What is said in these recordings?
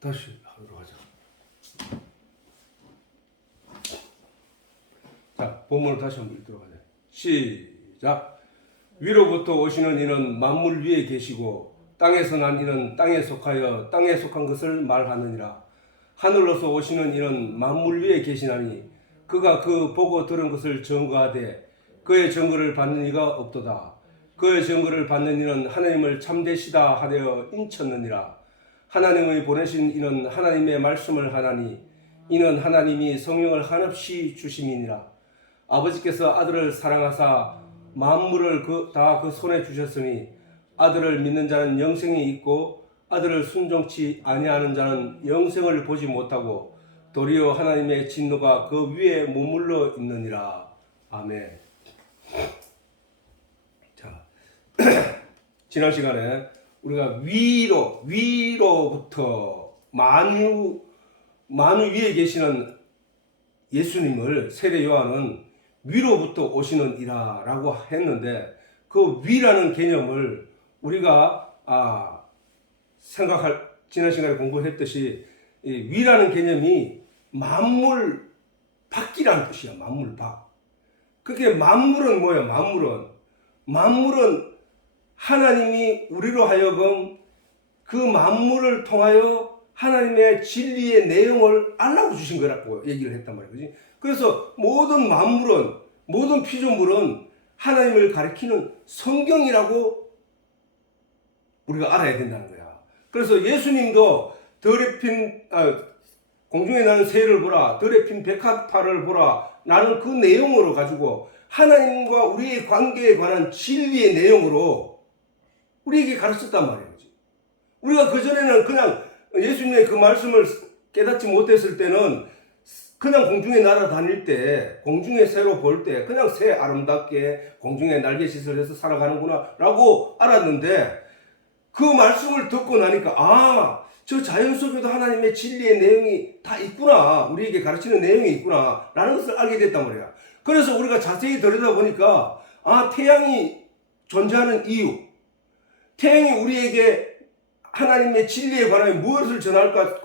다시 하도록 하자. 자, 본문을 다시 한번 읽도록 하자. 시작. 위로부터 오시는 이는 만물 위에 계시고 땅에서 난 이는 땅에 속하여 땅에 속한 것을 말하느니라. 하늘로서 오시는 이는 만물 위에 계시나니 그가 그 보고 들은 것을 증거하되 그의 증거를 받는 이가 없도다. 그의 증거를 받는 이는 하나님을 참되시다 하려 인쳤느니라. 하나님의 보내신 이는 하나님의 말씀을 하나니 이는 하나님이 성령을 한없이 주심이니라. 아버지께서 아들을 사랑하사 만물을 다 그 손에 주셨으니 아들을 믿는 자는 영생이 있고 아들을 순종치 아니하는 자는 영생을 보지 못하고 도리어 하나님의 진노가 그 위에 머물러 있느니라. 아멘. 자, 지난 시간에 우리가 위로부터 만유 위에 계시는 예수님을 세례 요한은 위로부터 오시는 이라라고 했는데 그 위라는 개념을 우리가 지난 시간에 공부했듯이 이 위라는 개념이 만물 밖이라는 뜻이야. 만물 밖. 그게 만물은 뭐야? 만물은 하나님이 우리로 하여금 그 만물을 통하여 하나님의 진리의 내용을 알라고 주신 거라고 얘기를 했단 말이야. 그지? 그래서 모든 만물은, 모든 피조물은 하나님을 가리키는 성경이라고 우리가 알아야 된다는 거야. 그래서 예수님도 공중에 나는 새를 보라, 들에 핀 백합화를 보라, 나는 그 내용으로 가지고 하나님과 우리의 관계에 관한 진리의 내용으로 우리에게 가르쳤단 말이에요. 우리가 그전에는 그냥 예수님의 그 말씀을 깨닫지 못했을 때는 그냥 공중에 날아다닐 때, 공중에 새로 볼 때 그냥 새 아름답게 공중에 날개짓을 해서 살아가는구나 라고 알았는데 그 말씀을 듣고 나니까 저 자연 속에도 하나님의 진리의 내용이 다 있구나, 우리에게 가르치는 내용이 있구나 라는 것을 알게 됐단 말이야. 그래서 우리가 자세히 들여다보니까 태양이 존재하는 이유, 태양이 우리에게 하나님의 진리에 관한 무엇을 전할까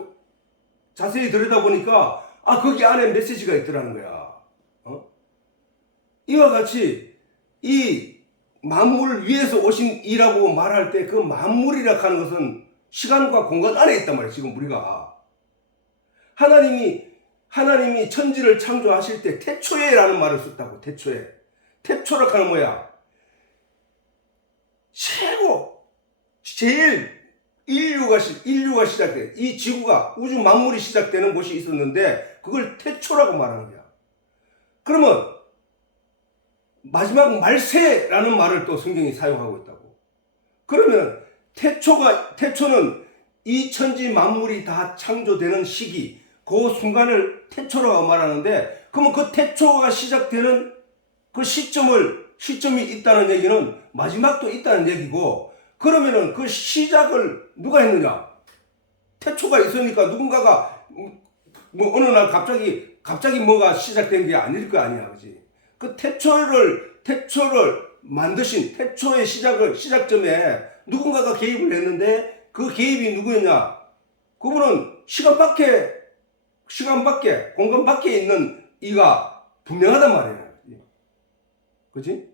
자세히 들여다보니까 거기 안에 메시지가 있더라는 거야. 이와 같이 이 만물 위에서 오신 이라고 말할 때 그 만물이라 하는 것은 시간과 공간 안에 있단 말이야. 지금 우리가 하나님이 천지를 창조하실 때 태초에라는 말을 썼다고. 태초라 하는 뭐야? 제일 인류가 시작돼. 이 지구가, 우주 만물이 시작되는 곳이 있었는데 그걸 태초라고 말하는 거야. 그러면 마지막 말세라는 말을 또 성경이 사용하고 있다고. 그러면 태초는 이 천지 만물이 다 창조되는 시기, 그 순간을 태초라고 말하는데, 그러면 그 태초가 시작되는 그 시점이 있다는 얘기는 마지막도 있다는 얘기고, 그러면은 그 시작을 누가 했느냐? 태초가 있으니까 누군가가 어느 날 갑자기 뭐가 시작된 게 아닐 거 아니야, 그지? 그 태초를 만드신 태초의 시작점에 누군가가 개입을 했는데 그 개입이 누구였냐? 그분은 시간 밖에 공간 밖에 있는 이가 분명하단 말이에요. 그지?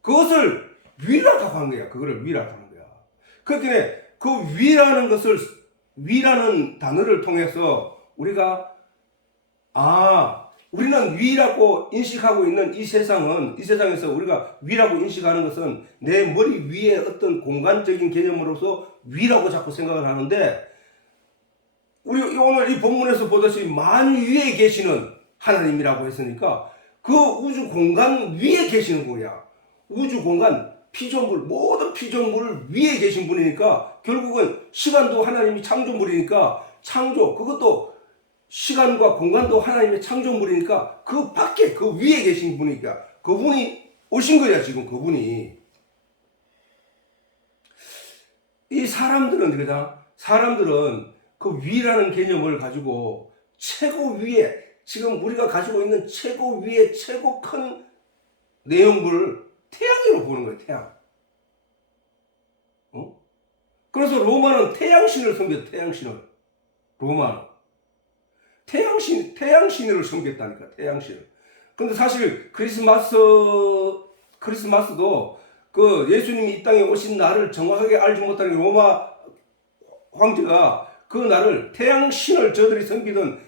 그것을 위라고 한 거야. 그거를 위라고 하는 거야. 그렇게 그 위라는 단어를 통해서 우리가 우리는 위라고 인식하고 있는 이 세상에서 우리가 위라고 인식하는 것은 내 머리 위에 어떤 공간적인 개념으로서 위라고 자꾸 생각을 하는데, 우리 오늘 이 본문에서 보듯이 만위에 계시는 하나님이라고 했으니까 그 우주 공간 위에 계시는 거야. 우주 공간, 모든 피조물 위에 계신 분이니까 결국은 시간도 하나님이 창조물이니까 그것도 시간과 공간도 하나님의 창조물이니까 그 밖에, 그 위에 계신 분이니까 그분이 오신 거야. 지금 그분이. 이 사람들은 그 위라는 개념을 가지고 최고 위에, 지금 우리가 가지고 있는 최고 위에 최고 큰 내용물을 태양으로 보는 거예요. 태양. 그래서 로마는 태양신을 섬겨. 태양신을. 로마는 태양신을 섬겼다니까. 태양신을. 근데 사실 크리스마스도 그 예수님이 이 땅에 오신 날을 정확하게 알지 못하는 로마 황제가 그 날을 태양신을 저들이 섬기던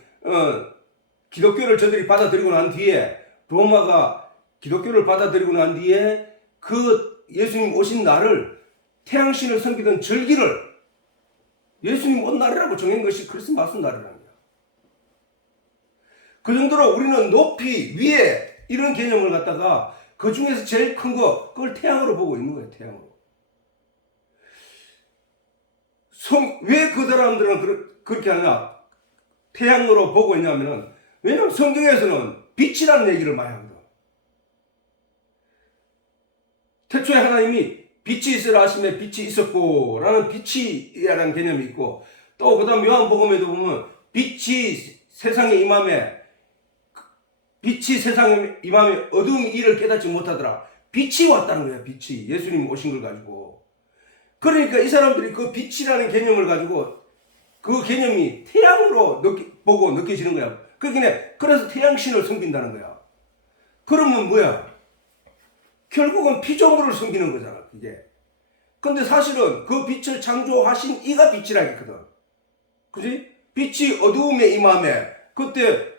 기독교를 저들이 받아들이고 난 뒤에, 로마가 기독교를 받아들이고 난 뒤에 그 예수님 오신 날을 태양신을 섬기던 절기를 예수님 온 날이라고 정한 것이 크리스마스 날이라는 거야. 그 정도로 우리는 높이 위에 이런 개념을 갖다가 그 중에서 제일 큰 거, 그걸 태양으로 보고 있는 거예요. 태양으로. 왜 그 사람들은 그렇게 하냐? 태양으로 보고 있냐면은, 왜냐하면 성경에서는 빛이라는 얘기를 많이 하거든. 태초에 하나님이 빛이 있으라 하시매 빛이 있었고 라는 빛이라는 개념이 있고, 또 그 다음 요한복음에도 보면 빛이 세상에 임함에 어두움이 이를 깨닫지 못하더라. 빛이 왔다는 거야. 빛이. 예수님 오신 걸 가지고. 그러니까 이 사람들이 그 빛이라는 개념을 가지고 그 개념이 태양으로 보고 느껴지는 거야. 그래서 태양신을 섬긴다는 거야. 그러면 뭐야? 결국은 피조물을 섬기는 거잖아, 그게. 근데 사실은 그 빛을 창조하신 이가 빛이라겠거든. 그지? 빛이 어두움에 임함에, 그때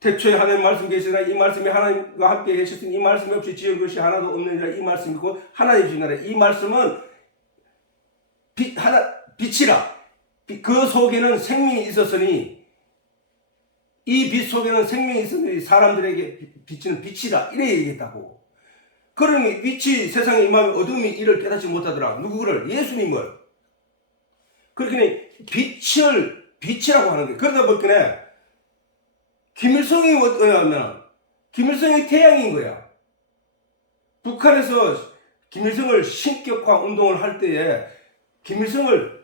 태초에 하나님 말씀 계시나 이 말씀이 하나님과 함께 계셨으니 이 말씀 없이 지은 것이 하나도 없느니라, 이 말씀이고 하나님 주시나라. 이 말씀은 빛이라. 그 속에는 생명이 있었으니, 이 빛 속에는 생명이 있었으니 사람들에게 비치는 빛이라. 이래 얘기했다고. 그러니 빛이 세상에 임하면 어둠이 이를 깨닫지 못하더라. 누구를? 예수님을. 그렇게 빛이라고 하는 거예요. 그러다 보니까 김일성이 뭐냐면, 김일성이 태양인 거야. 북한에서 김일성을 신격화 운동을 할 때에 김일성을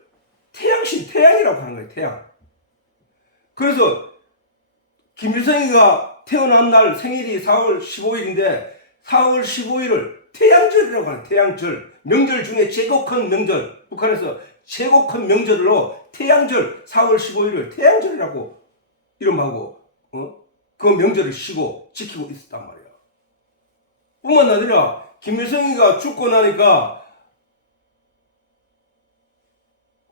태양이라고 하는 거예요. 태양. 그래서 김일성이가 태어난 날 생일이 4월 15일인데 4월 15일을 태양절이라고 하는, 태양절. 명절 중에 최고 큰 명절. 북한에서 최고 큰 명절로 태양절, 4월 15일을 태양절이라고 이름하고, 그 명절을 쉬고 지키고 있었단 말이야. 뿐만 아니라 김일성이가 죽고 나니까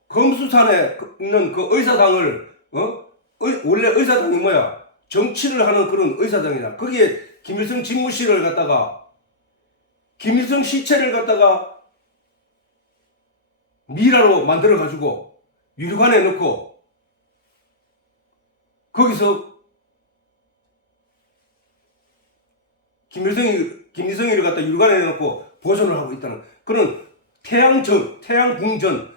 검수산에 있는 그 의사당을, 원래 의사당이 뭐야? 정치를 하는 그런 의사당이다. 거기에 김일성 집무실을 갖다가, 김일성 시체를 갖다가 미라로 만들어가지고 유리관에 넣고, 거기서 김일성이를 갖다 유리관에 넣고 보존을 하고 있다는 그런 태양궁전,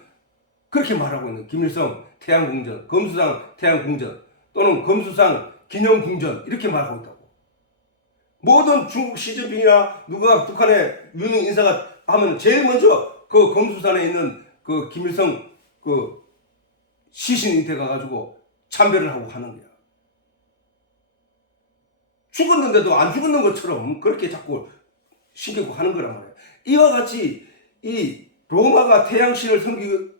그렇게 말하고 있는 김일성 태양궁전, 검수상 태양궁전, 또는 검수상 기념궁전, 이렇게 말하고 있다고. 모든 중국 시진핑이나 누가 북한의 유명 인사가 하면 제일 먼저 그 검수산에 있는 그 김일성 그 시신 잉태 가가지고 참배를 하고 하는 거야. 죽었는데도 안 죽었는 것처럼 그렇게 자꾸 신경고 하는 거란 말이야. 이와 같이 이 로마가 태양신을 섬기고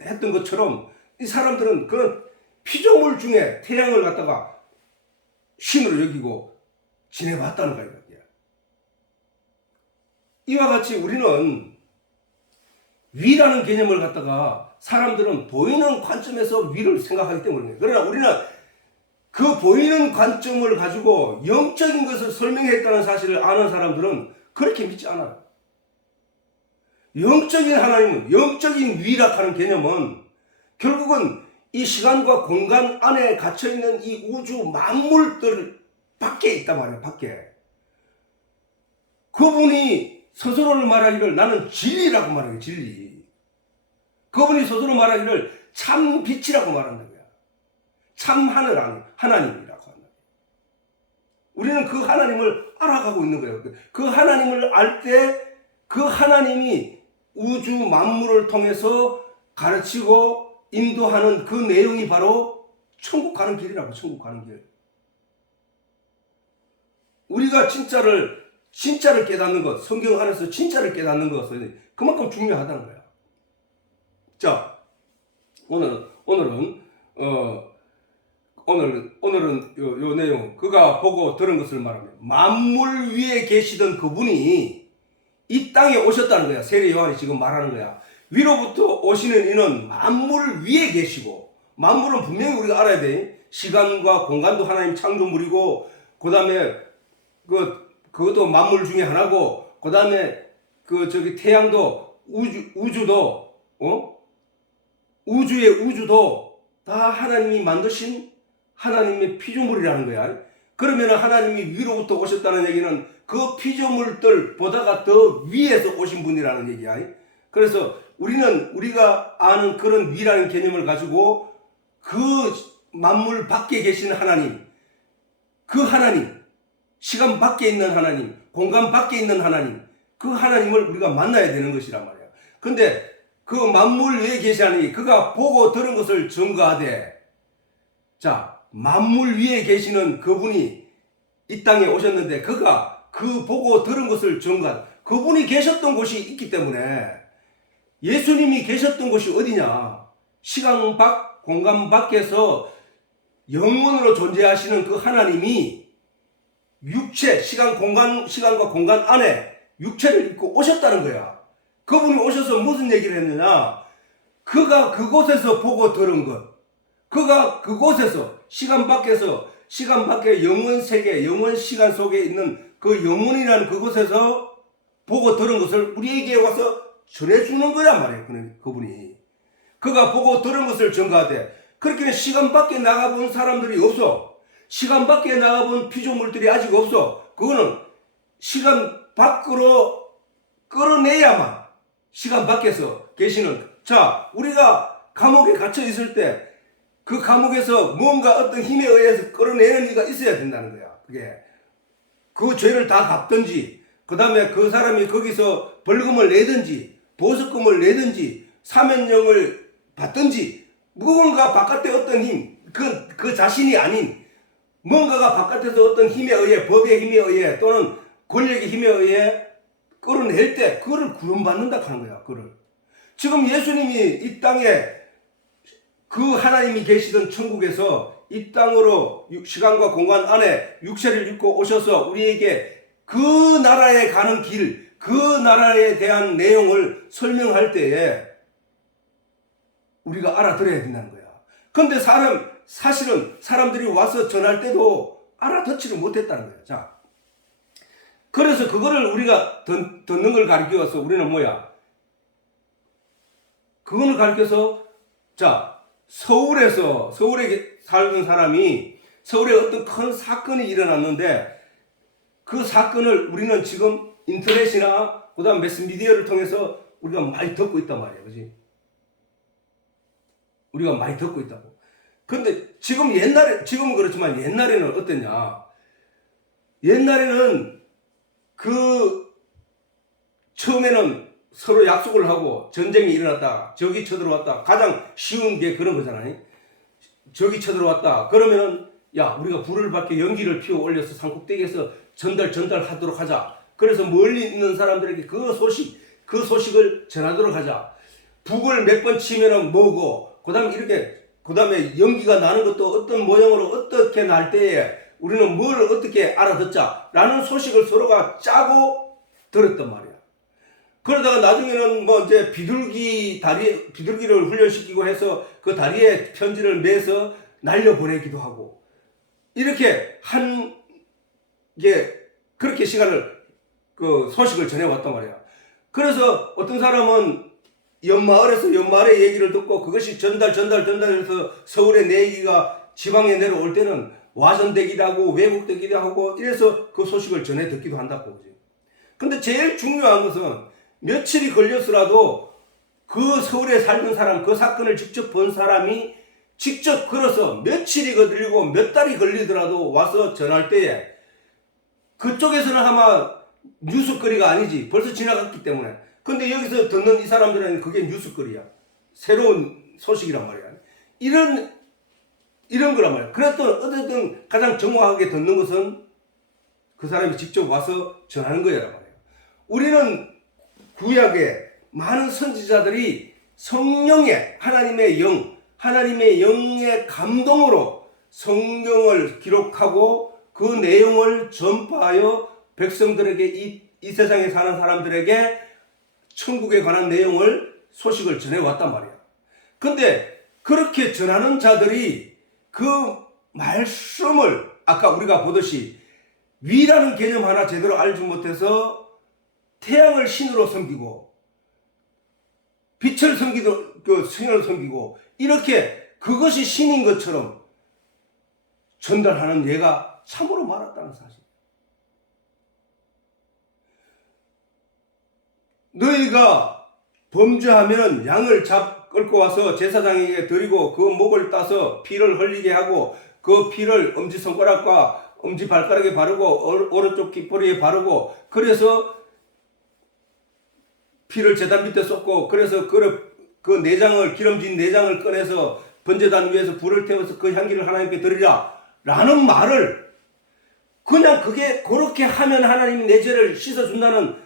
했던 것처럼 이 사람들은 그런 피조물 중에 태양을 갖다가 신으로 여기고 지내봤다는 거야. 이와 같이 우리는 위라는 개념을 갖다가 사람들은 보이는 관점에서 위를 생각하기 때문에, 그러나 우리는 그 보이는 관점을 가지고 영적인 것을 설명했다는 사실을 아는 사람들은 그렇게 믿지 않아요. 영적인 하나님은, 영적인 위락하는 개념은 결국은 이 시간과 공간 안에 갇혀있는 이 우주 만물들 밖에 있단 말이에요. 밖에. 그분이 스스로를 말하기를 나는 진리라고 말해요. 진리. 그분이 스스로 말하기를 참 빛이라고 말한다. 참 하나님이라고 한다. 우리는 그 하나님을 알아가고 있는 거예요. 그 하나님을 알 때 그 하나님이 우주 만물을 통해서 가르치고 인도하는 그 내용이 바로 천국 가는 길이라고. 천국 가는 길. 우리가 진짜를 깨닫는 것, 성경 안에서 진짜를 깨닫는 것은 그만큼 중요하다는 거야. 자, 오늘은 요 내용, 그가 보고 들은 것을 말하면 만물 위에 계시던 그분이 이 땅에 오셨다는 거야. 세례 요한이 지금 말하는 거야. 위로부터 오시는 이는 만물 위에 계시고, 만물은 분명히 우리가 알아야 돼. 시간과 공간도 하나님 창조물이고, 그 다음에 그것도 만물 중에 하나고, 그 다음에 태양도 우주도 우주의 우주도 다 하나님이 만드신 하나님의 피조물이라는 거야. 그러면 하나님이 위로부터 오셨다는 얘기는 그 피조물들보다가 더 위에서 오신 분이라는 얘기야. 그래서 우리가 아는 그런 위라는 개념을 가지고 그 만물 밖에 계신 하나님, 그 하나님, 시간 밖에 있는 하나님, 공간 밖에 있는 하나님, 그 하나님을 우리가 만나야 되는 것이란 말이야. 근데 그 만물 위에 계시니 그가 보고 들은 것을 증거하되, 자, 만물 위에 계시는 그분이 이 땅에 오셨는데 그가 그 보고 들은 것을 증거한, 그분이 계셨던 곳이 있기 때문에, 예수님이 계셨던 곳이 어디냐? 시간 밖, 공간 밖에서 영원으로 존재하시는 그 하나님이 육체, 시간과 공간 안에 육체를 입고 오셨다는 거야. 그분이 오셔서 무슨 얘기를 했느냐? 그가 그곳에서 보고 들은 것, 그가 그곳에서 시간 밖에 영원 세계, 영원 시간 속에 있는 그 영원이라는 그곳에서 보고 들은 것을 우리에게 와서 전해주는 거란 말이에요. 그분이. 그가 보고 들은 것을 증거하되, 그렇게 시간 밖에 나가본 사람들이 없어. 시간 밖에 나가본 피조물들이 아직 없어. 그거는 시간 밖으로 끌어내야만 시간 밖에서 계시는, 자, 우리가 감옥에 갇혀 있을 때 그 감옥에서 뭔가 어떤 힘에 의해서 끌어내는 이가 있어야 된다는 거야. 그게 그 죄를 다 갚든지, 그 다음에 그 사람이 거기서 벌금을 내든지 보석금을 내든지 사면령을 받든지, 무언가 바깥에 어떤 힘, 그 자신이 아닌 뭔가가 바깥에서 어떤 힘에 의해, 법의 힘에 의해 또는 권력의 힘에 의해 끌어낼 때 그거를 구원받는다 하는 거야. 그거를 지금 예수님이 이 땅에 그 하나님이 계시던 천국에서 이 땅으로 시간과 공간 안에 육체를 입고 오셔서 우리에게 그 나라에 가는 길, 그 나라에 대한 내용을 설명할 때에 우리가 알아들어야 된다는 거야. 근데 사실은 사람들이 와서 전할 때도 알아듣지를 못했다는 거야. 자, 그래서 그거를 우리가 듣는 걸 가르쳐서 우리는 뭐야? 그거를 가르쳐서, 자, 서울에 살던 사람이 서울에 어떤 큰 사건이 일어났는데 그 사건을 우리는 지금 인터넷이나 그다음 매스미디어를 통해서 우리가 많이 듣고 있단 말이야. 그지? 우리가 많이 듣고 있다고. 근데 지금은 그렇지만 옛날에는 어땠냐? 옛날에는 처음에는 서로 약속을 하고 전쟁이 일어났다, 적이 쳐들어왔다. 가장 쉬운 게 그런 거잖아요. 적이 쳐들어왔다. 그러면은, 야, 우리가 불을 밝게 연기를 피워 올려서 산꼭대기에서 전달하도록 하자. 그래서 멀리 있는 사람들에게 그 소식을 전하도록 하자. 북을 몇 번 치면은 뭐고, 그 다음에 연기가 나는 것도 어떤 모양으로 어떻게 날 때에 우리는 뭘 어떻게 알아듣자. 라는 소식을 서로가 짜고 들었단 말이야. 그러다가 나중에는 이제 비둘기를 훈련시키고 해서 그 다리에 편지를 매서 날려보내기도 하고, 이렇게 그렇게 소식을 전해왔단 말이야. 그래서 어떤 사람은 연마을의 얘기를 듣고 그것이 전달해서 서울에 내 얘기가 지방에 내려올 때는 와전되기도 하고 왜곡되기도 하고 이래서 그 소식을 전해 듣기도 한다고. 근데 제일 중요한 것은 며칠이 걸렸으라도 그 서울에 살던 사람, 그 사건을 직접 본 사람이 직접 걸어서 며칠이 걸리고 몇 달이 걸리더라도 와서 전할 때에 그쪽에서는 아마 뉴스거리가 아니지. 벌써 지나갔기 때문에. 근데 여기서 듣는 이 사람들은 그게 뉴스거리야. 새로운 소식이란 말이야. 이런 거란 말이야. 그래도 어쨌든 가장 정확하게 듣는 것은 그 사람이 직접 와서 전하는 거란 말이야. 우리는 구약에 많은 선지자들이 성령의 하나님의 영의 감동으로 성경을 기록하고 그 내용을 전파하여 백성들에게 이 세상에 사는 사람들에게 천국에 관한 소식을 전해왔단 말이야. 근데 그렇게 전하는 자들이 그 말씀을 아까 우리가 보듯이 위라는 개념 하나 제대로 알지 못해서 태양을 신으로 섬기고 빛을 섬기도 그 성령을 섬기고 이렇게 그것이 신인 것처럼 전달하는 예가 참으로 많았다는 사실. 너희가 범죄하면 양을 끌고 와서 제사장에게 드리고 그 목을 따서 피를 흘리게 하고 그 피를 엄지손가락과 엄지발가락에 바르고 오른쪽 깃뿌리에 바르고 그래서 피를 제단 밑에 쏟고 그래서 그 내장을 기름진 내장을 꺼내서 번제단 위에서 불을 태워서 그 향기를 하나님께 드리라 라는 말을 그냥 그게 그렇게 하면 하나님이 내 죄를 씻어준다는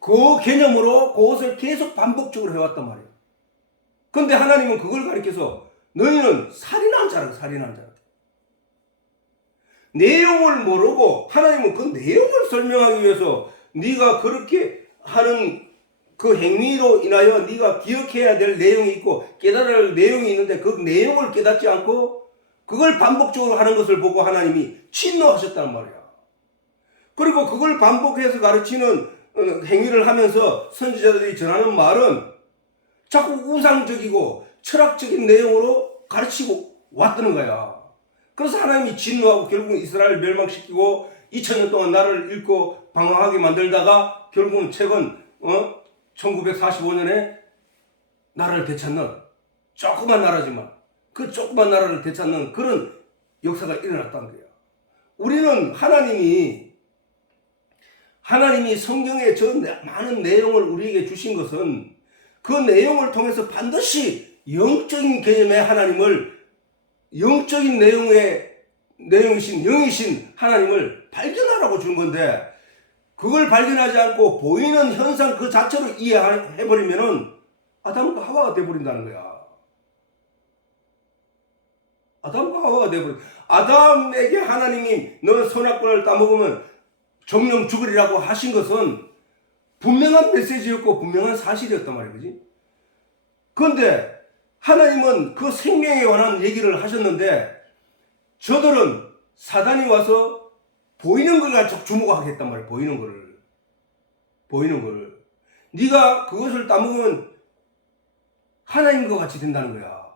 그 개념으로 그것을 계속 반복적으로 해왔단 말이에요. 근데 하나님은 그걸 가리켜서 너희는 살인한 자라. 내용을 모르고 하나님은 그 내용을 설명하기 위해서 네가 그렇게 하는 그 행위로 인하여 네가 기억해야 될 내용이 있고 깨달아야 할 내용이 있는데 그 내용을 깨닫지 않고 그걸 반복적으로 하는 것을 보고 하나님이 진노하셨단 말이야. 그리고 그걸 반복해서 가르치는 행위를 하면서 선지자들이 전하는 말은 자꾸 우상적이고 철학적인 내용으로 가르치고 왔다는 거야. 그래서 하나님이 진노하고 결국은 이스라엘을 멸망시키고 2000년 동안 나라를 잃고 방황하게 만들다가 결국은 최근 1945년에 나라를 되찾는 조그만 나라지만 그 조그만 나라를 되찾는 그런 역사가 일어났다는 거야. 우리는 하나님이 성경에 저 많은 내용을 우리에게 주신 것은 그 내용을 통해서 반드시 영적인 개념의 하나님을 영적인 내용이신 영이신 하나님을 발견하라고 준 건데 그걸 발견하지 않고 보이는 현상 그 자체로 이해해버리면은 아담과 하와가 돼버린다는 거야. 아담과 하와가 돼버린. 아담에게 하나님이 너 선악과를 따먹으면 정령 죽으리라고 하신 것은 분명한 메시지였고 분명한 사실이었단 말이야. 그지? 그런데 하나님은 그 생명에 관한 얘기를 하셨는데 저들은 사단이 와서 보이는 걸 가지고 주목하겠단 말이야. 보이는 거를. 네가 그것을 따먹으면 하나님과 같이 된다는 거야.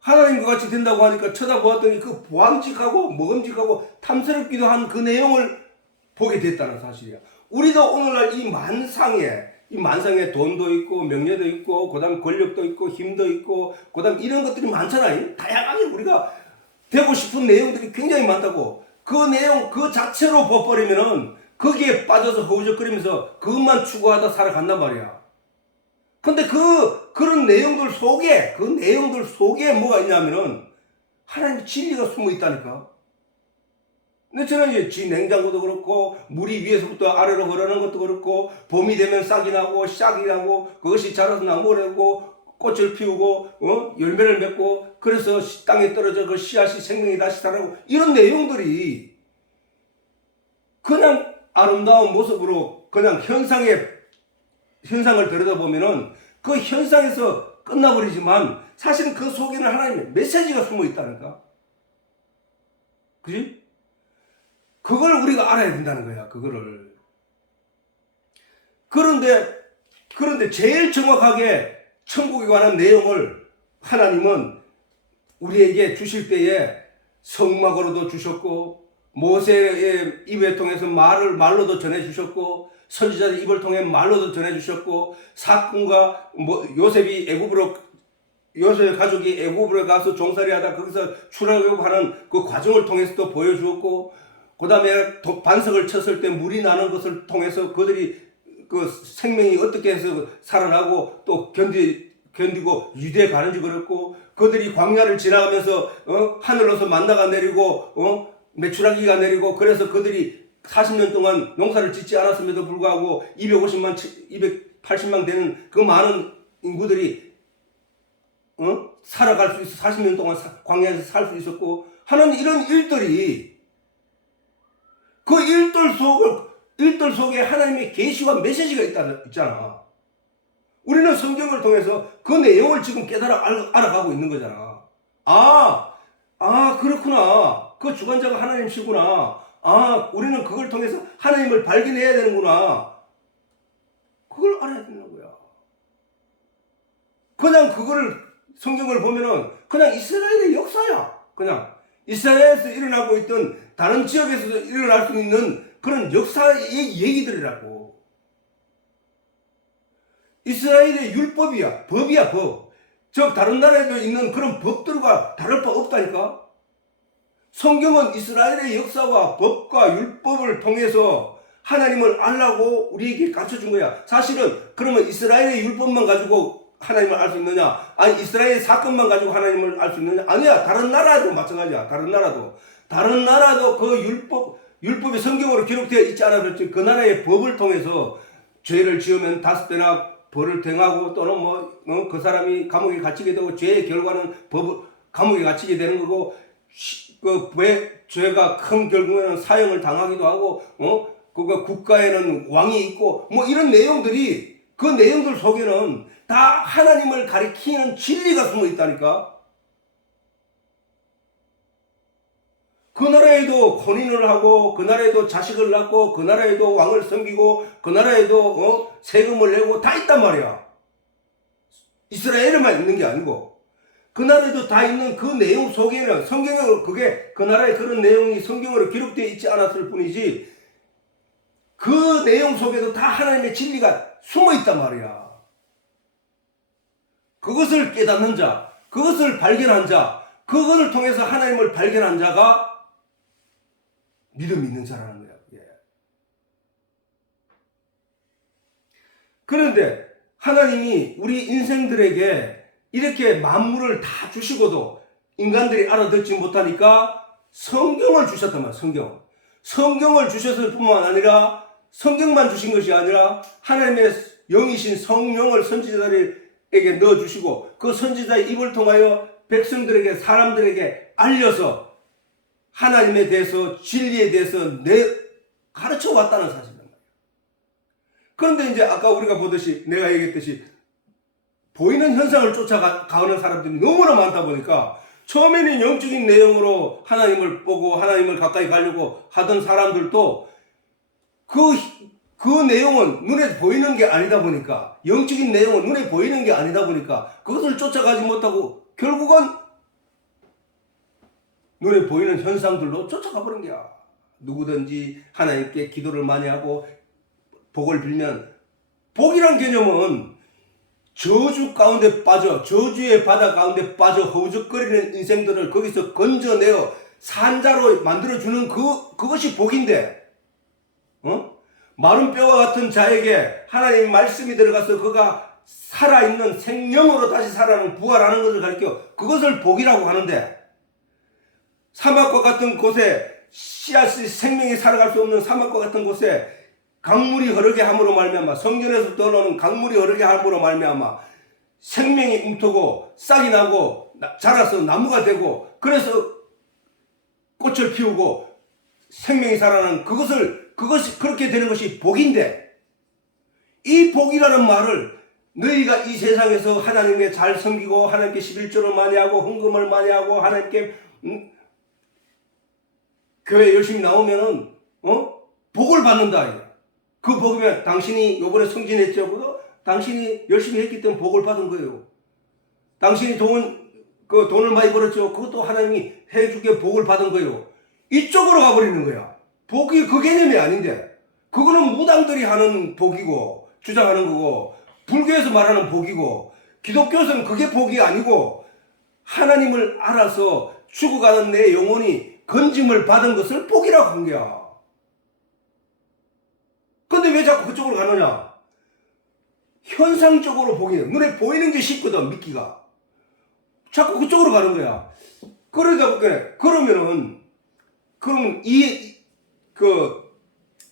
하나님과 같이 된다고 하니까 쳐다보았더니 그 보암직하고 먹음직하고 탐스럽기도 한 그 내용을 보게 됐다는 사실이야. 우리도 오늘날 이 만상에 돈도 있고 명예도 있고 그다음 권력도 있고 힘도 있고 그다음 이런 것들이 많잖아요. 다양하게 우리가 되고 싶은 내용들이 굉장히 많다고. 그 내용 그 자체로 버버리면은 거기에 빠져서 허우적거리면서 그것만 추구하다 살아간단 말이야. 근데 그런 내용들 속에 뭐가 있냐면은 하나님의 진리가 숨어 있다니까. 근데 저는 이제 지 냉장고도 그렇고 물이 위에서부터 아래로 흐르는 것도 그렇고 봄이 되면 싹이 나고 싹이 나고 그것이 자라서 나무가 되고 꽃을 피우고 열매를 맺고 그래서 땅에 떨어져 그 씨앗이 생명이 다시 자라고 이런 내용들이 그냥 아름다운 모습으로 그냥 현상을 들여다보면은 그 현상에서 끝나버리지만 사실은 그 속에는 하나님의 메시지가 숨어 있다니까. 그지? 그걸 우리가 알아야 된다는 거야. 그거를. 그런데 제일 정확하게 천국에 관한 내용을 하나님은 우리에게 주실 때에 성막으로도 주셨고 모세의 입을 통해서 말로도 전해주셨고 선지자의 입을 통해 말로도 전해주셨고 사건과 요셉의 가족이 애굽으로 가서 종살이하다 거기서 출애굽하는 그 과정을 통해서도 보여주었고 그 다음에 반석을 쳤을 때 물이 나는 것을 통해서 그들이 그 생명이 어떻게 해서 살아나고 또 견디고 유대에 가는지 그랬고 그들이 광야를 지나가면서 하늘로서 만나가 내리고 메추라기가 내리고 그래서 그들이 40년 동안 농사를 짓지 않았음에도 불구하고 280만 되는 그 많은 인구들이 살아갈 수 있어 40년 동안 광야에서 살 수 있었고 하는 이런 일들이 그 일들 속에 하나님의 계시와 메시지가 있잖아. 우리는 성경을 통해서 그 내용을 지금 깨달아 알아가고 있는 거잖아. 그렇구나. 그 주관자가 하나님이시구나. 우리는 그걸 통해서 하나님을 발견해야 되는구나. 그걸 알아야 되는 거야. 그냥 그거를 성경을 보면은 그냥 이스라엘의 역사야. 그냥 이스라엘에서 일어나고 있던 다른 지역에서도 일어날 수 있는 그런 역사의 얘기들이라고. 이스라엘의 율법이야. 법이야, 법. 다른 나라에도 있는 그런 법들과 다를 바 없다니까. 성경은 이스라엘의 역사와 법과 율법을 통해서 하나님을 알라고 우리에게 가르쳐준 거야. 사실은 그러면 이스라엘의 율법만 가지고 하나님을 알 수 있느냐? 아니 이스라엘의 사건만 가지고 하나님을 알 수 있느냐? 아니야. 다른 나라도 마찬가지야. 다른 나라도 그 율법이 성경으로 기록되어 있지 않아도 그 나라의 법을 통해서 죄를 지으면 5배나 벌을 당하고 또는 그 사람이 감옥에 갇히게 되고 죄의 결과는 감옥에 갇히게 되는 거고 죄가 큰 결국에는 사형을 당하기도 하고 국가에는 왕이 있고 이런 내용들이 그 내용들 속에는 다 하나님을 가리키는 진리가 숨어 있다니까. 그 나라에도 혼인을 하고 그 나라에도 자식을 낳고 그 나라에도 왕을 섬기고 그 나라에도 세금을 내고 다 있단 말이야. 이스라엘에만 있는 게 아니고 그 나라에도 다 있는 그 내용 속에는 성경으로 그 나라의 그런 내용이 성경으로 기록되어 있지 않았을 뿐이지 그 내용 속에도 다 하나님의 진리가 숨어 있단 말이야. 그것을 깨닫는 자, 그것을 발견한 자, 그것을 통해서 하나님을 발견한 자가 믿음 있는 자라는 거야. 예. 그런데 하나님이 우리 인생들에게 이렇게 만물을 다 주시고도 인간들이 알아듣지 못하니까 성경을 주셨단 말이야. 성경을 주셨을 뿐만 아니라 성경만 주신 것이 아니라 하나님의 영이신 성령을 선지자들에게 넣어주시고 그 선지자의 입을 통하여 백성들에게 사람들에게 알려서 하나님에 대해서 진리에 대해서 가르쳐 왔다는 사실입니다. 그런데 이제 아까 우리가 보듯이 내가 얘기했듯이 보이는 현상을 쫓아가는 사람들이 너무나 많다 보니까 처음에는 영적인 내용으로 하나님을 보고 하나님을 가까이 가려고 하던 사람들도 그 내용은 눈에 보이는 게 아니다 보니까 영적인 내용은 눈에 보이는 게 아니다 보니까 그것을 쫓아가지 못하고 결국은 눈에 보이는 현상들로 쫓아가 버린 거야. 누구든지 하나님께 기도를 많이 하고 복을 빌면 복이란 개념은 저주 가운데 빠져 저주의 바다 가운데 빠져 허우적거리는 인생들을 거기서 건져내어 산자로 만들어주는 그것이 복인데 마른 뼈와 같은 자에게 하나님 말씀이 들어가서 그가 살아있는 생명으로 다시 살아나는 부활하는 것을 가리켜 그것을 복이라고 하는데 사막과 같은 곳에 씨앗이 생명이 살아갈 수 없는 사막과 같은 곳에 강물이 흐르게 함으로 말미암아 성전에서 떠나오는 강물이 흐르게 함으로 말미암아 생명이 움트고 싹이 나고 자라서 나무가 되고 그래서 꽃을 피우고 생명이 살아나는 그것이 그렇게 되는 것이 복인데 이 복이라는 말을 너희가 이 세상에서 하나님께 잘 섬기고 하나님께 11조를 많이 하고 헌금을 많이 하고 하나님께 교회 열심히 나오면은 복을 받는다. 그 복이면 당신이 요번에 승진했죠. 당신이 열심히 했기 때문에 복을 받은 거예요. 당신이 돈을 많이 벌었죠. 그것도 하나님이 해주게 복을 받은 거예요. 이쪽으로 가버리는 거야. 복이 그 개념이 아닌데 그거는 무당들이 하는 복이고 주장하는 거고 불교에서 말하는 복이고 기독교에서는 그게 복이 아니고 하나님을 알아서 죽어가는 내 영혼이 건짐을 받은 것을 복이라고 한 거야. 근데 왜 자꾸 그쪽으로 가느냐? 현상적으로 복이에요. 눈에 보이는 게 쉽거든, 믿기가. 자꾸 그쪽으로 가는 거야. 그러다 보니까, 그러면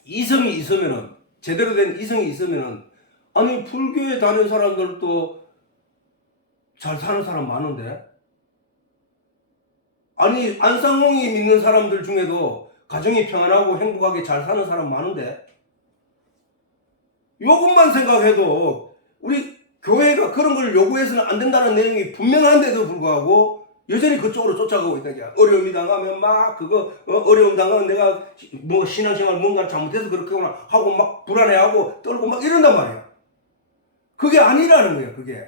이성이 있으면은, 제대로 된 이성이 있으면은, 아니, 불교에 다니는 사람들도 잘 사는 사람 많은데? 아니, 안상홍이 믿는 사람들 중에도 가정이 평안하고 행복하게 잘 사는 사람 많은데? 요것만 생각해도 우리 교회가 그런 걸 요구해서는 안 된다는 내용이 분명한데도 불구하고 여전히 그쪽으로 쫓아가고 있다는 거야. 어려움이 당하면 막 그거 어려움 당하면 내가 뭐 신앙생활 뭔가 잘못해서 그렇게구나 하고 막 불안해하고 떨고 막 이런단 말이야. 그게 아니라는 거야. 그게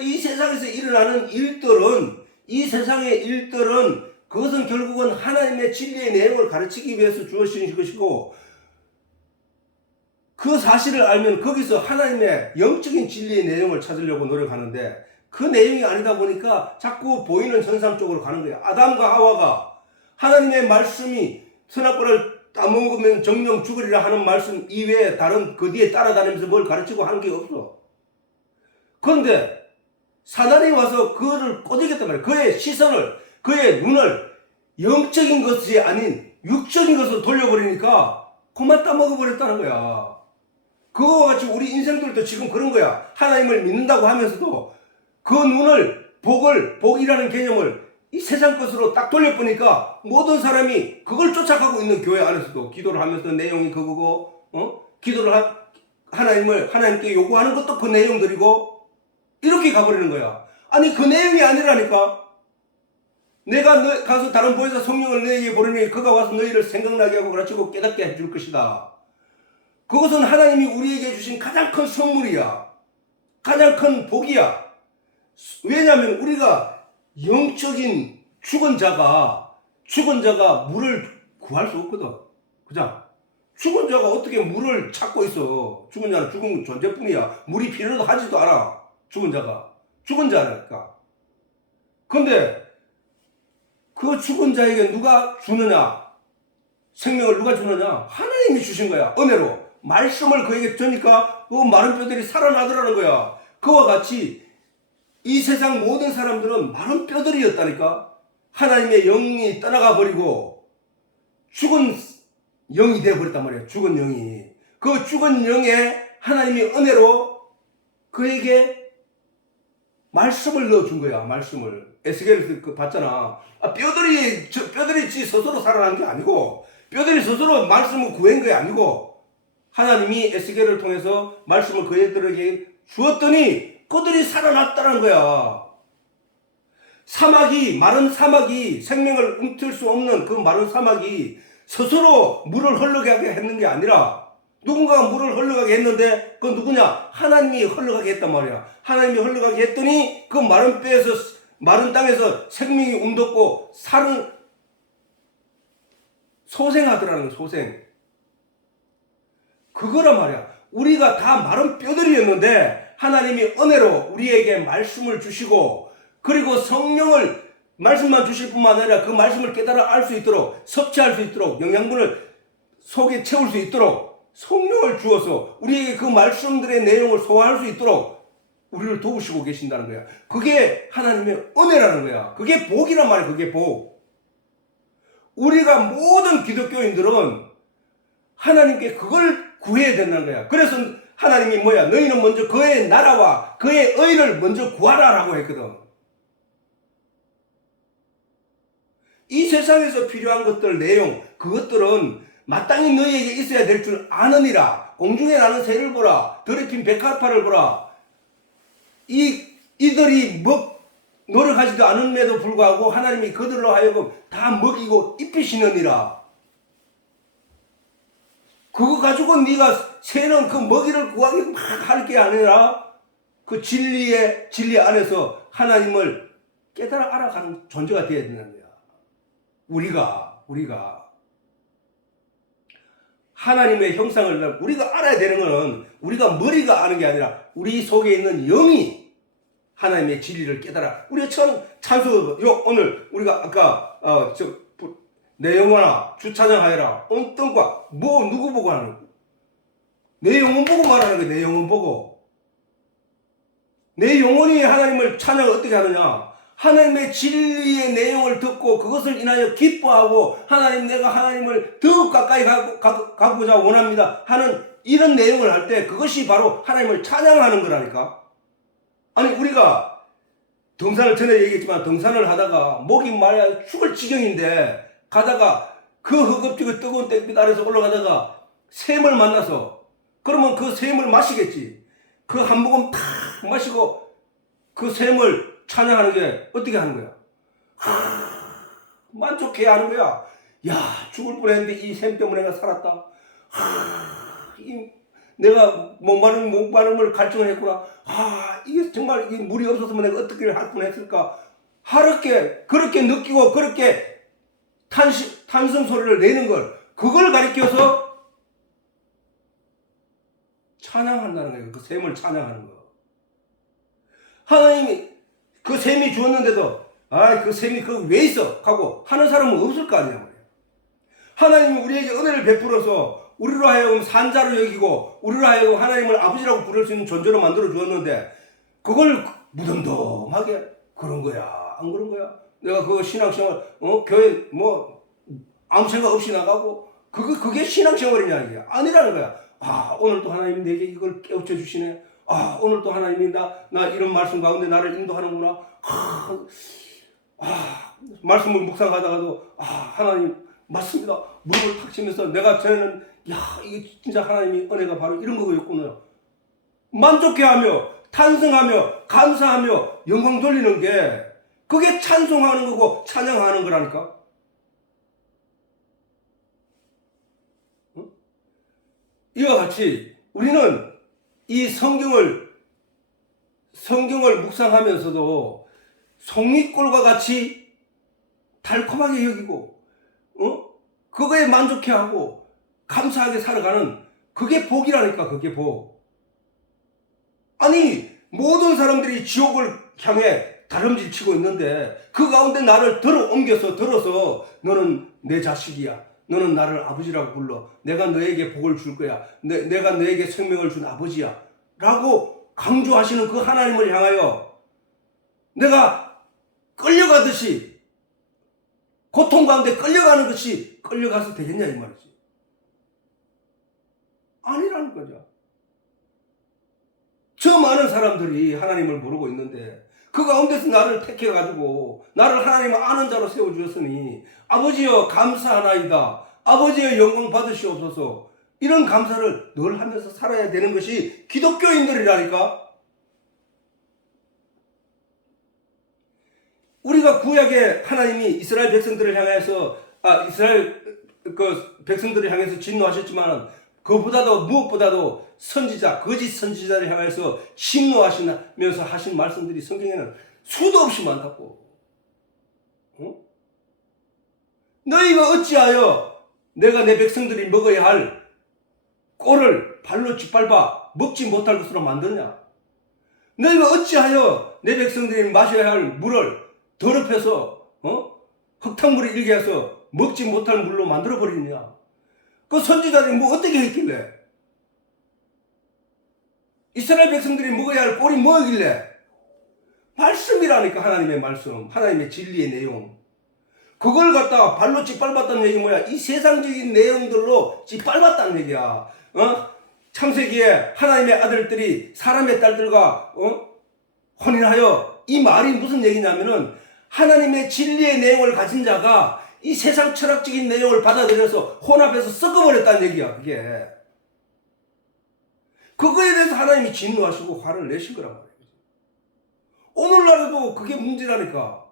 이 세상에서 일어나는 일들은, 이 세상의 일들은 그것은 결국은 하나님의 진리의 내용을 가르치기 위해서 주어진 것이고, 그 사실을 알면 거기서 하나님의 영적인 진리의 내용을 찾으려고 노력하는데, 그 내용이 아니다 보니까 자꾸 보이는 현상 쪽으로 가는 거야. 아담과 하와가 하나님의 말씀이 선악과를 따먹으면 정령 죽으리라 하는 말씀 이외에 다른 그 뒤에 따라다니면서 뭘 가르치고 하는 게 없어. 그런데 사단이 와서 그거를 꼬드겼단 말이야. 그의 시선을, 그의 눈을 영적인 것이 아닌 육적인 것으로 돌려버리니까 그만 따먹어버렸다는 거야. 그거와 같이 우리 인생들도 지금 그런 거야. 하나님을 믿는다고 하면서도 그 눈을, 복이라는 개념을 이 세상 것으로 딱 돌려보니까 모든 사람이 그걸 쫓아가고 있는 교회 안에서도 기도를 하면서 내용이 그거고, 기도를 하나님께 요구하는 것도 그 내용들이고, 이렇게 가버리는 거야. 아니, 그 내용이 아니라니까. 내가 가서 다른 보혜사 성령을 너에게 보내니 그가 와서 너희를 생각나게 하고 가르치고 깨닫게 해줄 것이다. 그것은 하나님이 우리에게 주신 가장 큰 선물이야. 가장 큰 복이야. 왜냐하면 우리가 영적인 죽은 자가 물을 구할 수 없거든. 그죠? 죽은 자가 어떻게 물을 찾고 있어. 죽은 자는 죽은 존재뿐이야. 물이 필요도 하지도 않아. 죽은 자라니까. 근데 그 죽은 자에게 누가 주느냐? 생명을 누가 주느냐? 하나님이 주신 거야. 은혜로. 말씀을 그에게 주니까 그 마른 뼈들이 살아나더라는 거야. 그와 같이 이 세상 모든 사람들은 마른 뼈들이었다니까. 하나님의 영이 떠나가 버리고 죽은 영이 되어버렸단 말이야. 죽은 영이. 그 죽은 영에 하나님이 은혜로 그에게 말씀을 넣어준 거야. 말씀을. 에스겔에서 그 봤잖아. 뼈들이 스스로 살아난 게 아니고, 뼈들이 스스로 말씀을 구한 게 아니고, 하나님이 에스겔을 통해서 말씀을 그들에게 주었더니 그들이 살아났다는 거야. 마른 사막이, 생명을 움틀 수 없는 그 마른 사막이 스스로 물을 흘러가게 했는 게 아니라 누군가가 물을 흘러가게 했는데 그 누구냐? 하나님이 흘러가게 했단 말이야. 하나님이 흘러가게 했더니 그 마른 뼈에서, 마른 땅에서 생명이 움돋고 살은 소생하더라는 거야. 소생. 그거란 말이야. 우리가 다 마른 뼈들이었는데 하나님이 은혜로 우리에게 말씀을 주시고, 그리고 성령을, 말씀만 주실 뿐만 아니라 그 말씀을 깨달아 알 수 있도록, 섭취할 수 있도록, 영양분을 속에 채울 수 있도록 성령을 주어서 우리에게 그 말씀들의 내용을 소화할 수 있도록 우리를 도우시고 계신다는 거야. 그게 하나님의 은혜라는 거야. 그게 복이란 말이야. 그게 복. 우리가 모든 기독교인들은 하나님께 그걸 구해야 된다는 거야. 그래서 하나님이 뭐야? 너희는 먼저 그의 나라와 그의 의를 먼저 구하라라고 했거든. 이 세상에서 필요한 것들, 내용, 그것들은 마땅히 너희에게 있어야 될 줄 아느니라. 공중에 나는 새를 보라. 들에 핀 백합화를 보라. 이들이 노력하지도 않음에도 불구하고 하나님이 그들로 하여금 다 먹이고 입히시느니라. 그거 가지고 네가 새는 그 먹이를 구하기 막 할 게 아니라 그 진리 안에서 하나님을 깨달아 알아가는 존재가 되어야 되는 거야. 우리가 하나님의 형상을 우리가 알아야 되는 것은 우리가 머리가 아는 게 아니라 우리 속에 있는 영이 하나님의 진리를 깨달아. 우리가 처음 찬수, 오늘 우리가 아까 내 영혼아 주 찬양하여라. 엉뚱과 누구 보고 하는 거야? 내 영혼 보고 말하는 거야. 내 영혼 보고. 내 영혼이 하나님을 찬양을 어떻게 하느냐? 하나님의 진리의 내용을 듣고 그것을 인하여 기뻐하고 내가 하나님을 더욱 가까이 가고자 원합니다 하는 이런 내용을 할 때 그것이 바로 하나님을 찬양하는 거라니까. 아니 우리가 등산을 전에 얘기했지만 등산을 하다가 목이 말야 죽을 지경인데 가다가 그 허겁지겁 뜨거운 땡빛 아래서 올라가다가 샘을 만나서 그러면 그 샘을 마시겠지. 그 한 모금 탁 마시고 그 샘을 찬양하는 게 어떻게 하는 거야? 만족해야 하는 거야. 야, 죽을 뻔했는데 이 샘 때문에 내가 살았다. 내가 목마름을 갈증을 했구나. 이게 정말 이 물이 없었으면 내가 어떻게 할 뻔했을까. 그렇게 느끼고 그렇게 탄성 소리를 내는 걸, 그걸 가리켜서 찬양한다는 거예요. 그 샘을 찬양하는 거. 하나님이 그 샘이 주었는데도 그 샘이 왜 있어? 하고 하는 사람은 없을 거 아니냐 말이에요. 하나님이 우리에게 은혜를 베풀어서 우리로 하여금 산자로 여기고 우리로 하여금 하나님을 아버지라고 부를 수 있는 존재로 만들어 주었는데 그걸 무덤덤하게 그런 거야? 안 그런 거야? 내가 그 신앙생활 교회 아무 생각 없이 나가고 그게 신앙생활이냐 이게 아니라는 거야. 오늘도 하나님이 내게 이걸 깨우쳐 주시네. 오늘도 하나님이 나 이런 말씀 가운데 나를 인도하는구나. 말씀을 묵상하다가도 하나님 맞습니다. 무릎을 탁 치면서 내가 전에는 이게 진짜 하나님이 은혜가 바로 이런 거였구나. 만족해하며 탄성하며 감사하며 영광 돌리는 게 그게 찬송하는 거고 찬양하는 거라니까. 이와 같이 우리는 이 성경을 묵상하면서도 송이꿀과 같이 달콤하게 여기고 그거에 만족해하고 감사하게 살아가는 그게 복이라니까. 그게 복. 아니 모든 사람들이 지옥을 향해 다름질 치고 있는데 그 가운데 나를 들어서 너는 내 자식이야. 너는 나를 아버지라고 불러. 내가 너에게 복을 줄 거야. 내가 너에게 생명을 준 아버지야. 라고 강조하시는 그 하나님을 향하여 내가 끌려가듯이 고통 가운데 끌려가는 것이 끌려가서 되겠냐 이 말이지. 아니라는 거죠. 저 많은 사람들이 하나님을 모르고 있는데 그 가운데서 나를 택해가지고 나를 하나님을 아는 자로 세워주셨으니 아버지여 감사하나이다. 아버지의 영광 받으시옵소서. 이런 감사를 늘 하면서 살아야 되는 것이 기독교인들이라니까. 우리가 구약에 하나님이 이스라엘 백성들을 향해서 이스라엘 백성들을 향해서 진노하셨지만 무엇보다도 거짓 선지자를 향해서 진노하시면서 하신 말씀들이 성경에는 수도 없이 많다고. 너희가 어찌하여 내가 내 백성들이 먹어야 할 꼴을 발로 짓밟아 먹지 못할 것으로 만드냐? 너희가 어찌하여 내 백성들이 마셔야 할 물을 더럽혀서 흙탕물이 일게 해서 먹지 못할 물로 만들어버리느냐? 그 선지자들이 어떻게 했길래? 이스라엘 백성들이 먹어야 할 꼴이 뭐길래? 말씀이라니까. 하나님의 말씀, 하나님의 진리의 내용. 그걸 갖다가 발로 짓밟았다는 얘기 뭐야? 이 세상적인 내용들로 짓밟았다는 얘기야. 창세기에 하나님의 아들들이 사람의 딸들과 혼인하여, 이 말이 무슨 얘기냐면은 하나님의 진리의 내용을 가진 자가 이 세상 철학적인 내용을 받아들여서 혼합해서 섞어버렸다는 얘기야. 그거에 대해서 하나님이 진노하시고 화를 내신 거란 말이야. 오늘날에도 그게 문제라니까.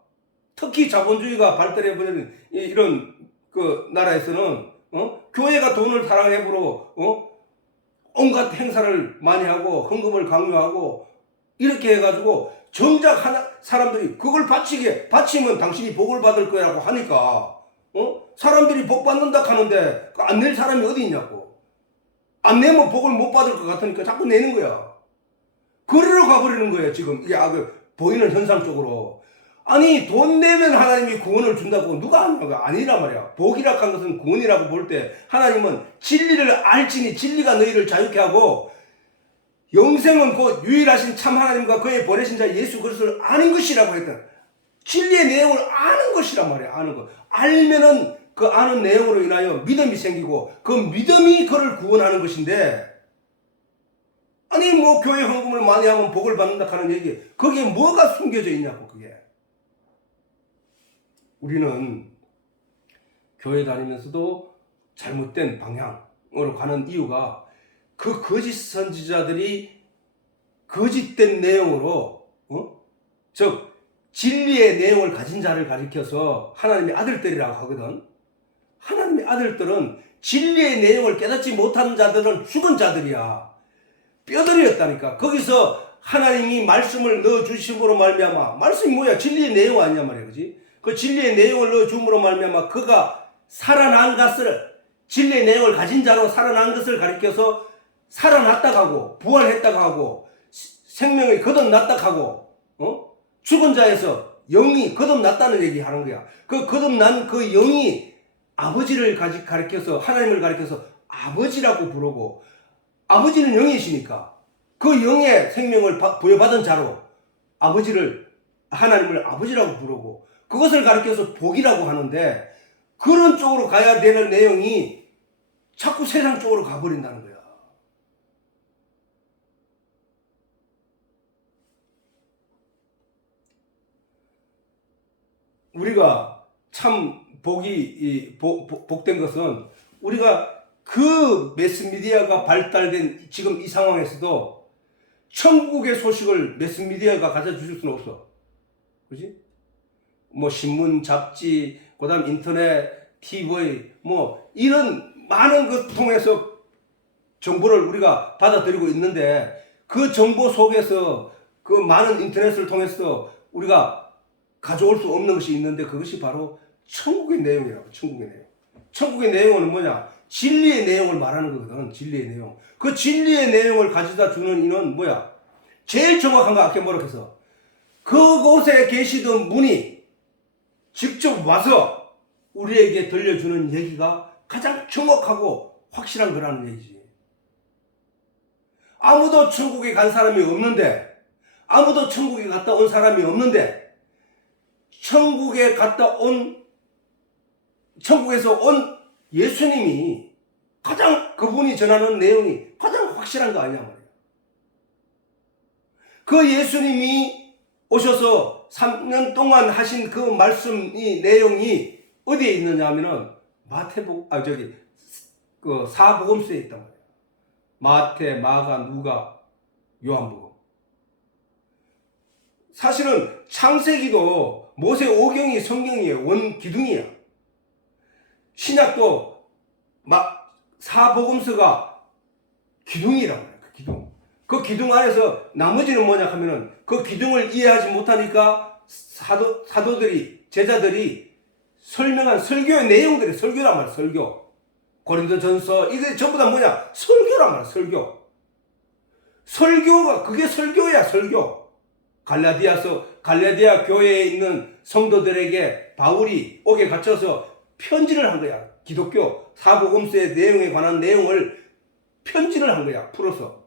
특히 자본주의가 발달해버리는 이런 나라에서는 교회가 돈을 사랑해부로 온갖 행사를 많이 하고 헌금을 강요하고 이렇게 해가지고 정작 사람들이 그걸 바치면 당신이 복을 받을 거라고 하니까 사람들이 복 받는다 하는데 안 낼 사람이 어디 있냐고. 안 내면 복을 못 받을 것 같으니까 자꾸 내는 거야. 그리로 가버리는 거예요 지금. 이게 보이는 현상적으로. 아니 돈 내면 하나님이 구원을 준다고 누가 하는 거야? 아니란 말이야. 복이라 한 것은 구원이라고 볼 때 하나님은 진리를 알지니 진리가 너희를 자유케 하고 영생은 곧 유일하신 참 하나님과 그의 보내신 자 예수 그리스도를 아는 것이라고 했다. 진리의 내용을 아는 것이란 말이야. 아는 것. 알면은 그 아는 내용으로 인하여 믿음이 생기고 그 믿음이 그를 구원하는 것인데, 아니 아니 뭐 교회 헌금을 많이 하면 복을 받는다 하는 얘기, 거기에 뭐가 숨겨져 있냐고. 그게 우리는 교회 다니면서도 잘못된 방향으로 가는 이유가 그 거짓 선지자들이 거짓된 내용으로 즉 진리의 내용을 가진 자를 가리켜서 하나님의 아들들이라고 하거든. 하나님의 아들들은 진리의 내용을 깨닫지 못하는 자들은 죽은 자들이야. 뼈들이었다니까. 거기서 하나님이 말씀을 넣어주심으로 말미암아, 말씀이 뭐야? 진리의 내용 아니냐 말이야. 그지? 그 진리의 내용을 넣어줌으로 말미암아 그가 살아난 것을, 진리의 내용을 가진 자로 살아난 것을 가리켜서 살아났다고 하고 부활했다고 하고 생명이 거듭났다고 하고 죽은 자에서 영이 거듭났다는 얘기 하는 거야. 그 거듭난 그 영이 아버지를 가리켜서, 하나님을 가리켜서 아버지라고 부르고, 아버지는 영이시니까 그 영의 생명을 부여받은 자로 하나님을 아버지라고 부르고, 그것을 가리켜서 복이라고 하는데, 그런 쪽으로 가야 되는 내용이 자꾸 세상 쪽으로 가버린다는 거야. 우리가 참 복된 것은, 우리가 그 매스미디어가 발달된 지금 이 상황에서도 천국의 소식을 매스미디어가 가져다 줄 수는 없어. 그지? 뭐 신문, 잡지, 그 다음 인터넷, TV, 뭐 이런 많은 것 통해서 정보를 우리가 받아들이고 있는데, 그 정보 속에서 그 많은 인터넷을 통해서 우리가 가져올 수 없는 것이 있는데, 그것이 바로 천국의 내용이라고. 천국의 내용. 천국의 내용은 뭐냐? 진리의 내용을 말하는 거거든. 진리의 내용. 그 진리의 내용을 가져다 주는 이는 뭐야? 제일 정확한 거 아까 뭐라고 해서, 그곳에 계시던 분이 직접 와서 우리에게 들려주는 얘기가 가장 정확하고 확실한 거라는 얘기지. 아무도 천국에 간 사람이 없는데, 아무도 천국에 갔다 온 사람이 없는데, 천국에서 온 예수님이 가장, 그분이 전하는 내용이 가장 확실한 거 아니냐 말이야. 그 예수님이 오셔서 3년 동안 하신 그 말씀이, 내용이 어디에 있느냐 하면은 그 사복음서에 있단 말이야. 마태, 마가, 누가, 요한복음. 사실은 창세기도 모세오경이 성경이에요. 원기둥이야. 신약도 사복음서가 기둥이라고 해요. 그 기둥. 그 기둥 안에서 나머지는 뭐냐 하면은, 그 기둥을 이해하지 못하니까 사도들이, 제자들이 설명한 설교의 내용들이 설교란 말이야. 설교. 고린도전서, 이게 전부 다 뭐냐? 설교란 말이야. 설교. 설교가, 그게 설교야. 설교. 갈라디아 교회에 있는 성도들에게 바울이 옥에 갇혀서 편지를 한 거야. 기독교 사복음서의 내용에 관한 내용을 편지를 한 거야. 풀어서.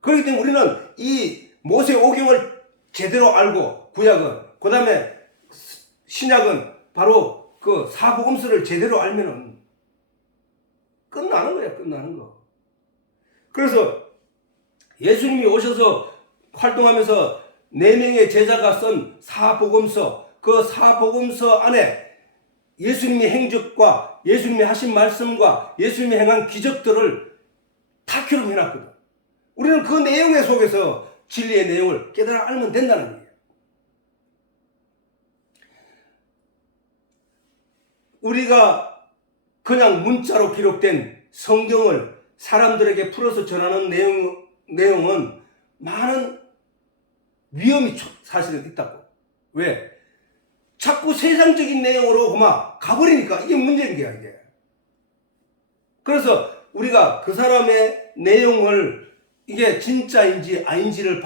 그렇기 때문에 우리는 이 모세오경을 제대로 알고, 구약은, 그 다음에 신약은 바로 그 사복음서를 제대로 알면은 끝나는 거야. 끝나는 거. 그래서 예수님이 오셔서 활동하면서 4명의 제자가 쓴 사복음서, 그 사복음서 안에 예수님의 행적과 예수님이 하신 말씀과 예수님이 행한 기적들을 다 기록해놨거든. 우리는 그 내용 속에서 진리의 내용을 깨달아 알면 된다는 얘기예요. 우리가 그냥 문자로 기록된 성경을 사람들에게 풀어서 전하는 내용은 많은 위험이 사실은 있다고. 왜? 자꾸 세상적인 내용으로 그만 가버리니까 이게 문제인 거야, 이게. 그래서 우리가 그 사람의 내용을, 이게 진짜인지 아닌지를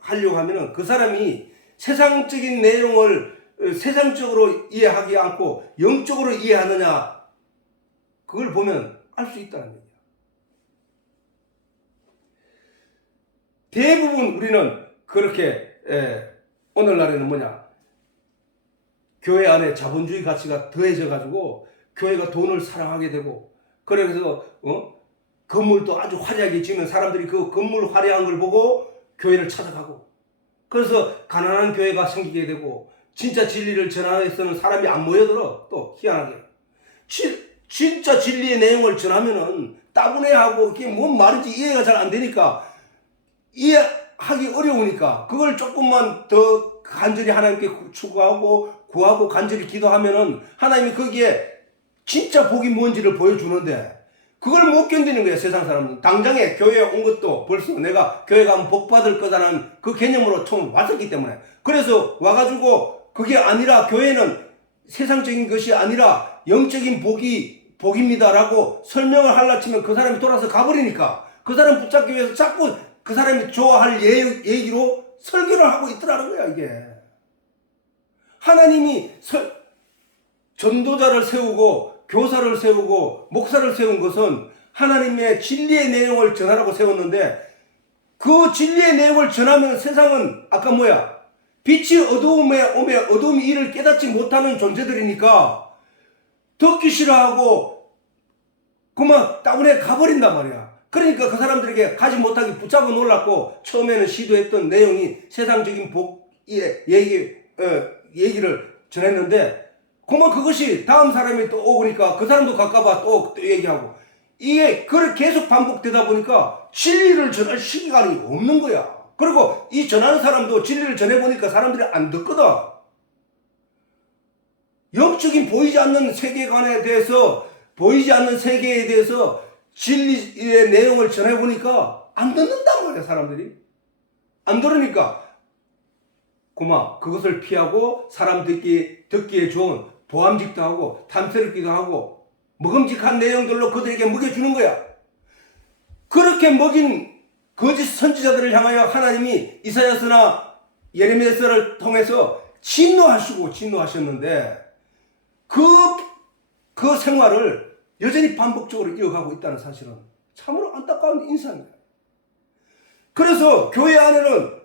하려고 하면은, 그 사람이 세상적인 내용을 세상적으로 이해하지 않고 영적으로 이해하느냐, 그걸 보면 알 수 있다는 얘기야. 대부분 우리는 그렇게, 오늘날에는 뭐냐, 교회 안에 자본주의 가치가 더해져 가지고 교회가 돈을 사랑하게 되고, 그래서 건물도 아주 화려하게 지으면 사람들이 그 건물 화려한 걸 보고 교회를 찾아가고, 그래서 가난한 교회가 생기게 되고, 진짜 진리를 전하에서는 사람이 안 모여들어. 또 희한하게 진짜 진리의 내용을 전하면은 따분해하고 이게 뭔 말인지 이해가 잘 안 되니까, 이해하기 어려우니까 그걸 조금만 더 간절히 하나님께 추구하고 구하고 간절히 기도하면은 하나님이 거기에 진짜 복이 뭔지를 보여주는데, 그걸 못 견디는 거예요. 세상 사람들은 당장에 교회에 온 것도 벌써 내가 교회 가면 복 받을 거다라는 그 개념으로 처음 왔었기 때문에, 그래서 와가지고 그게 아니라 교회는 세상적인 것이 아니라 영적인 복입니다라고 설명을 하려 치면 그 사람이 돌아서 가버리니까, 그 사람 붙잡기 위해서 자꾸 그 사람이 좋아할 얘기로 설교를 하고 있더라는 거야. 이게 하나님이 전도자를 세우고 교사를 세우고 목사를 세운 것은 하나님의 진리의 내용을 전하라고 세웠는데, 그 진리의 내용을 전하면 세상은 아까 뭐야? 빛이 어두움에 오매 어두움이 이를 깨닫지 못하는 존재들이니까 듣기 싫어하고 그만 따분해 가버린단 말이야. 그러니까 그 사람들에게 가지 못하게 붙잡아 놀랐고, 처음에는 시도했던 내용이 세상적인 복의 얘기를 전했는데, 그만 그것이 다음 사람이 또 오니까 그 사람도 갈까봐 또 얘기하고, 이게 그렇게 계속 반복되다 보니까 진리를 전할 시기가 없는 거야. 그리고 이 전하는 사람도 진리를 전해보니까 사람들이 안 듣거든. 영적인 보이지 않는 세계관에 대해서, 보이지 않는 세계에 대해서 진리의 내용을 전해보니까 안 듣는단 말이야. 사람들이 안 들으니까 그만 그것을 피하고, 사람 듣기에 좋은 보암직도 하고 탐스럽기도 하고 먹음직한 내용들로 그들에게 먹여주는 거야. 그렇게 먹인 거짓 선지자들을 향하여 하나님이 이사야서나 예레미야서를 통해서 진노하셨는데, 그 생활을 여전히 반복적으로 이어가고 있다는 사실은 참으로 안타까운 인상이야. 그래서 교회 안에는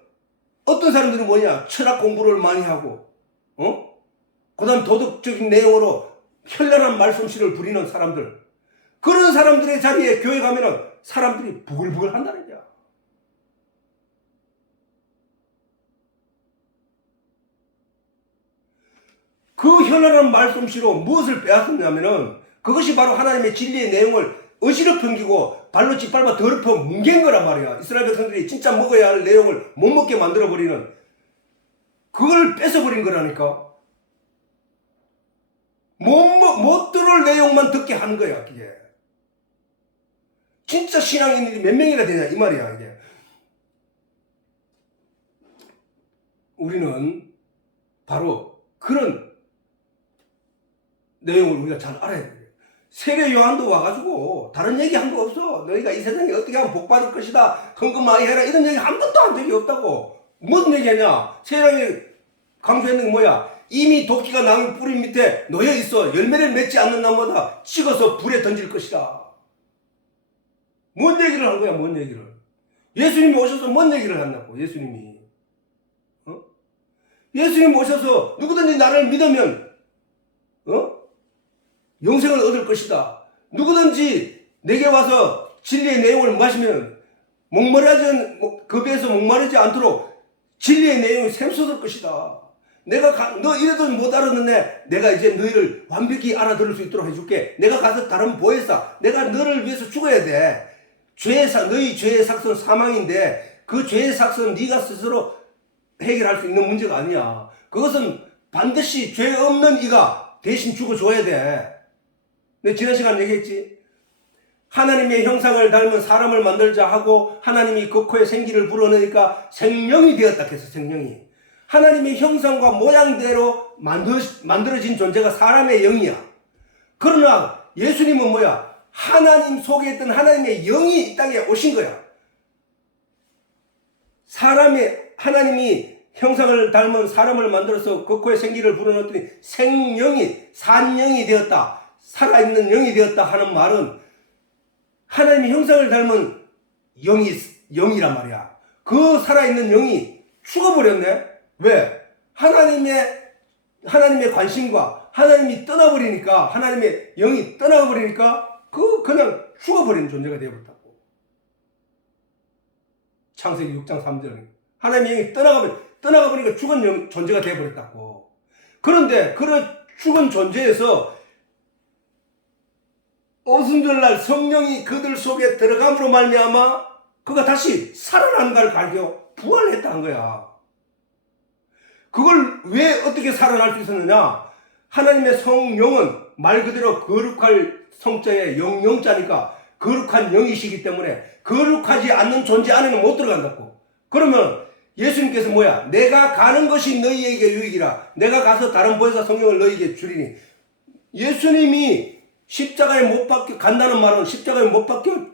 어떤 사람들은 뭐냐? 철학 공부를 많이 하고, 그 다음 도덕적인 내용으로 현란한 말씀씨를 부리는 사람들, 그런 사람들의 자리에 교회 가면은 사람들이 부글부글 한다는 거야. 그 현란한 말씀씨로 무엇을 빼앗았냐면은, 그것이 바로 하나님의 진리의 내용을 어지럽히고 발로 짓밟아 더럽혀 뭉갠 거란 말이야. 이스라엘 백성들이 진짜 먹어야 할 내용을 못 먹게 만들어버리는, 그걸 뺏어버린 거라니까. 못 들을 내용만 듣게 하는 거야. 그게 진짜 신앙인들이 몇 명이나 되냐 이 말이야. 이게 우리는 바로 그런 내용을 우리가 잘 알아야 돼. 세례 요한도 와가지고 다른 얘기 한 거 없어. 너희가 이 세상에 어떻게 하면 복 받을 것이다, 헌금 많이 해라, 이런 얘기 한 번도 한 적이 없다고. 무슨 얘기하냐? 세상에 강조했는 게 뭐야? 이미 도끼가 나무 뿌리 밑에 놓여 있어. 열매를 맺지 않는 나무마다 찍어서 불에 던질 것이다. 뭔 얘기를 한 거야? 뭔 얘기를? 예수님이 오셔서 뭔 얘기를 한다고? 예수님이 예수님이 오셔서 누구든지 나를 믿으면 영생을 얻을 것이다. 누구든지 내게 와서 진리의 내용을 마시면 그 배에서 목마르지 않도록 진리의 내용이 샘솟을 것이다. 내가 너 이래도 못 알았는데 내가 이제 너희를 완벽히 알아들을 수 있도록 해줄게. 내가 가서 다른 보혜사, 내가 너를 위해서 죽어야 돼. 너희 죄의 삭은 사망인데, 그 죄의 삭은 네가 스스로 해결할 수 있는 문제가 아니야. 그것은 반드시 죄 없는 이가 대신 죽어줘야 돼. 내가 지난 시간 얘기했지. 하나님의 형상을 닮은 사람을 만들자 하고 하나님이 그 코에 생기를 불어넣으니까 생명이 되었다 해서 생명이. 하나님의 형상과 모양대로 만들어진 존재가 사람의 영이야. 그러나 예수님은 뭐야? 하나님 속에 있던 하나님의 영이 이 땅에 오신 거야. 하나님이 형상을 닮은 사람을 만들어서 그 코에 생기를 불어넣었더니 산영이 되었다. 살아있는 영이 되었다 하는 말은 하나님의 형상을 닮은 영이란 말이야. 그 살아있는 영이 죽어버렸네. 왜? 하나님의 관심과 하나님이 떠나버리니까, 하나님의 영이 떠나버리니까 그 그냥 죽어버리는 존재가 되어버렸다고. 창세기 6장 3절. 하나님의 영이 떠나가버리니까 죽은 존재가 되어버렸다고. 그런데 그런 죽은 존재에서 오순절날 성령이 그들 속에 들어감으로 말미암아 그가 다시 살아난가를 가르쳐 부활했다는 거야. 그걸 왜 어떻게 살아날 수 있었느냐? 하나님의 성령은 말 그대로 거룩할 성자의 영자니까 거룩한 영이시기 때문에 거룩하지 않는 존재 안에는 못 들어간다고. 그러면 예수님께서 뭐야? 내가 가는 것이 너희에게 유익이라. 내가 가서 다른 보혜사 성령을 너희에게 주리니. 예수님이 십자가에 못 박혀 간다는 말은 십자가에 못 박혀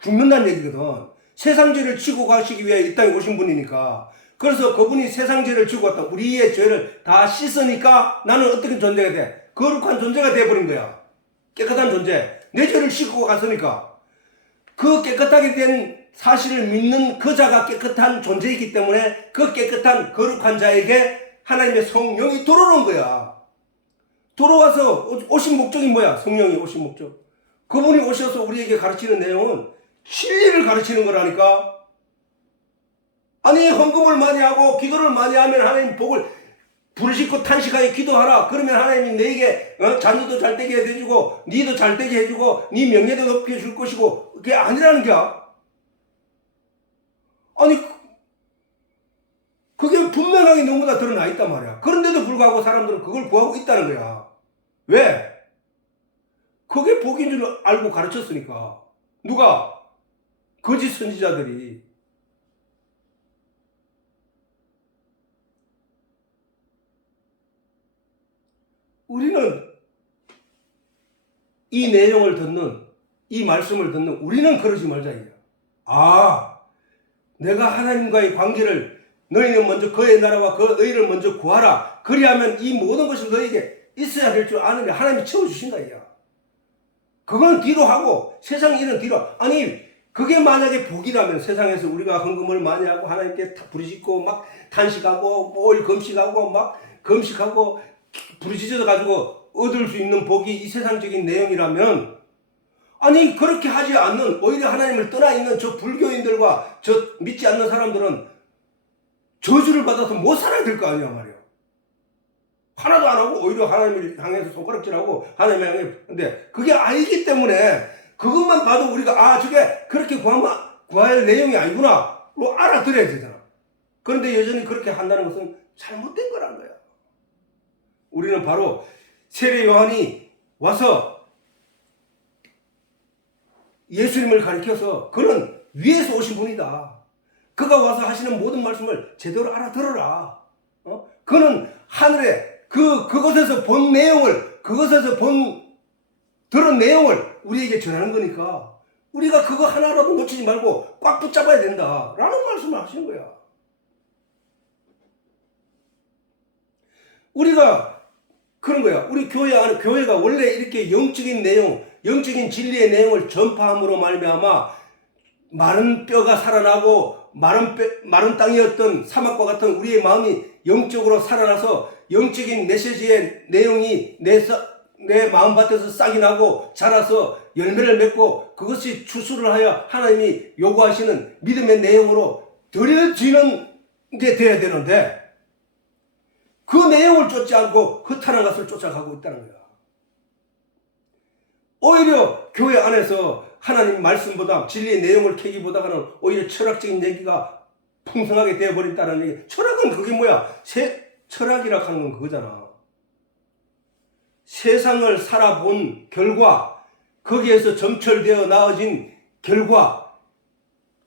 죽는다는 얘기거든. 세상 죄를 지고 가시기 위해 이 땅에 오신 분이니까. 그래서 그분이 세상 죄를 지고 왔다. 우리의 죄를 다 씻으니까 나는 어떻게 존재가 돼? 거룩한 존재가 돼버린 거야. 깨끗한 존재. 내 죄를 씻고 갔으니까. 그 깨끗하게 된 사실을 믿는 그 자가 깨끗한 존재이기 때문에 그 깨끗한 거룩한 자에게 하나님의 성령이 들어오는 거야. 들어와서 오신 목적이 뭐야? 성령이 오신 목적. 그분이 오셔서 우리에게 가르치는 내용은 진리를 가르치는 거라니까. 아니 헌금을 많이 하고 기도를 많이 하면 하나님 복을 부르짖고 탄식하게 기도하라. 그러면 하나님이 너에게 자녀도 잘 되게 해주고 니도 잘 되게 해주고 니 명예도 높여줄 것이고 그게 아니라는 거야. 아니 그게 분명하게 너무나 드러나 있단 말이야. 그런데도 불구하고 사람들은 그걸 구하고 있다는 거야. 왜? 그게 복인 줄 알고 가르쳤으니까. 누가? 거짓 선지자들이. 우리는 이 내용을 듣는, 이 말씀을 듣는 우리는 그러지 말자 이거야. 아, 내가 하나님과의 관계를 너희는 먼저 그의 나라와 그 의를 먼저 구하라. 그리하면 이 모든 것이 너에게 있어야 될 줄 아는 게 하나님이 채워주신다 이거야. 그건 뒤로 하고 세상 일은 뒤로. 아니 그게 만약에 복이라면 세상에서 우리가 헌금을 많이 하고 하나님께 부르짖고 막 탄식하고 뭘 금식하고 막 금식하고 부르짖어 가지고 얻을 수 있는 복이 이 세상적인 내용이라면, 아니 그렇게 하지 않는 오히려 하나님을 떠나 있는 저 불교인들과 저 믿지 않는 사람들은 저주를 받아서 못 살아야 될 거 아니야 말이야. 하나도 안 하고 오히려 하나님을 향해서 손가락질하고 하나님을 향해. 근데 그게 아니기 때문에 그것만 봐도 우리가 아 저게 그렇게 구할 내용이 아니구나 로 알아들어야 되잖아. 그런데 여전히 그렇게 한다는 것은 잘못된 거란 거야. 우리는 바로 세례 요한이 와서 예수님을 가리켜서 그는 위에서 오신 분이다. 그가 와서 하시는 모든 말씀을 제대로 알아들어라. 그는 하늘에 그것에서 본 내용을, 그것에서 들은 내용을 우리에게 전하는 거니까 우리가 그거 하나라도 놓치지 말고 꽉 붙잡아야 된다. 라는 말씀을 하시는 거야. 우리가 그런 거야. 우리 교회가 원래 이렇게 영적인 내용, 영적인 진리의 내용을 전파함으로 말미암아 마른 뼈가 살아나고 마른 땅이었던 사막과 같은 우리의 마음이 영적으로 살아나서 영적인 메시지의 내용이 내 마음밭에서 싹이 나고 자라서 열매를 맺고 그것이 추수를 하여 하나님이 요구하시는 믿음의 내용으로 드려지는 게 돼야 되는데 그 내용을 쫓지 않고 허탄한 것을 쫓아가고 있다는 거야. 오히려 교회 안에서 하나님 말씀보다 진리의 내용을 캐기보다는 오히려 철학적인 얘기가 풍성하게 되어버린다는 얘기. 철학은 그게 뭐야? 철학이라 하는 건 그거잖아. 세상을 살아본 결과, 거기에서 점철되어 나아진 결과,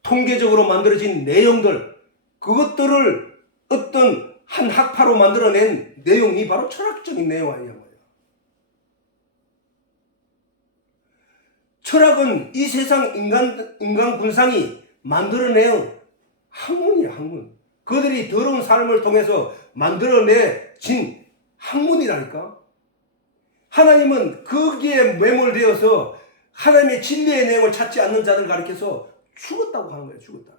통계적으로 만들어진 내용들, 그것들을 어떤 한 학파로 만들어낸 내용이 바로 철학적인 내용 아니냐 말이야. 철학은 이 세상 인간 군상이 만들어낸 학문이야, 학문. 그들이 더러운 삶을 통해서 만들어내진 학문이라니까. 하나님은 거기에 매몰되어서 하나님의 진리의 내용을 찾지 않는 자들 가리켜서 죽었다고 하는 거예요, 죽었다.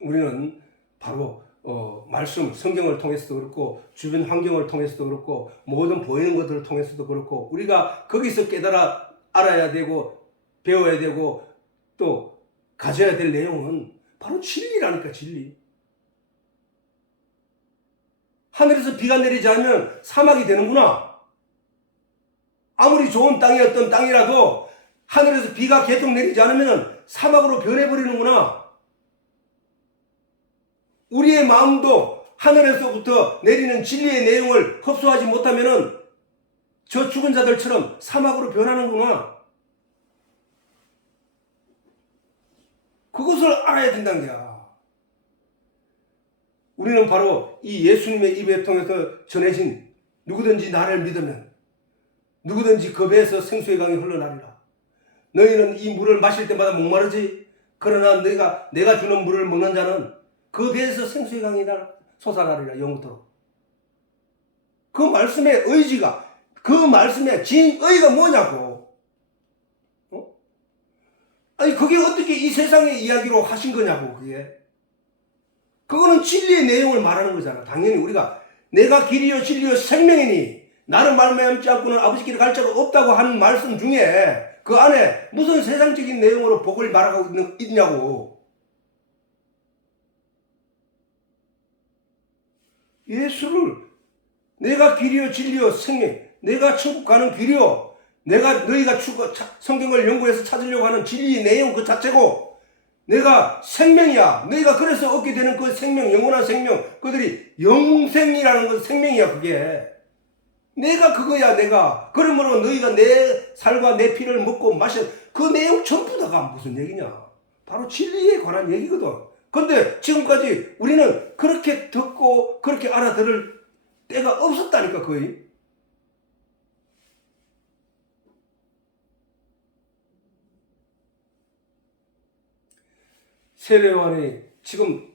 우리는 바로 말씀, 성경을 통해서도 그렇고 주변 환경을 통해서도 그렇고 모든 보이는 것들을 통해서도 그렇고 우리가 거기서 깨달아 알아야 되고 배워야 되고 또 가져야 될 내용은 바로 진리라니까, 진리. 하늘에서 비가 내리지 않으면 사막이 되는구나. 아무리 좋은 땅이었던 땅이라도 하늘에서 비가 계속 내리지 않으면 사막으로 변해버리는구나. 우리의 마음도 하늘에서부터 내리는 진리의 내용을 흡수하지 못하면 저 죽은 자들처럼 사막으로 변하는구나. 그것을 알아야 된다는 거야. 우리는 바로 이 예수님의 입에 통해서 전해진 누구든지 나를 믿으면 누구든지 그 배에서 생수의 강이 흘러나리라. 너희는 이 물을 마실 때마다 목마르지? 그러나 내가 주는 물을 먹는 자는 그 배에서 생수의 강이 솟아나리라, 영원토록. 그 말씀의 의지가, 그 말씀의 진의가 뭐냐고. 아니 그게 어떻게 이 세상의 이야기로 하신 거냐고. 그거는 진리의 내용을 말하는 거잖아. 당연히 우리가 내가 길이요 진리요 생명이니 나를 말미암지 않고는 아버지께로 갈 자가 없다고 하는 말씀 중에 그 안에 무슨 세상적인 내용으로 복을 말하고 있냐고. 예수를 내가 길이요 진리요 생명, 내가 천국 가는 길이요, 너희가 성경을 연구해서 찾으려고 하는 진리의 내용 그 자체고, 내가 생명이야. 너희가 그래서 얻게 되는 그 생명, 영원한 생명, 그들이 영생이라는 건 생명이야. 그게 내가 그거야. 내가 그러므로 너희가 내 살과 내 피를 먹고 마셔. 그 내용 전부 다가 무슨 얘기냐? 바로 진리에 관한 얘기거든. 근데 지금까지 우리는 그렇게 듣고 그렇게 알아들을 때가 없었다니까. 거의. 세례요한이 지금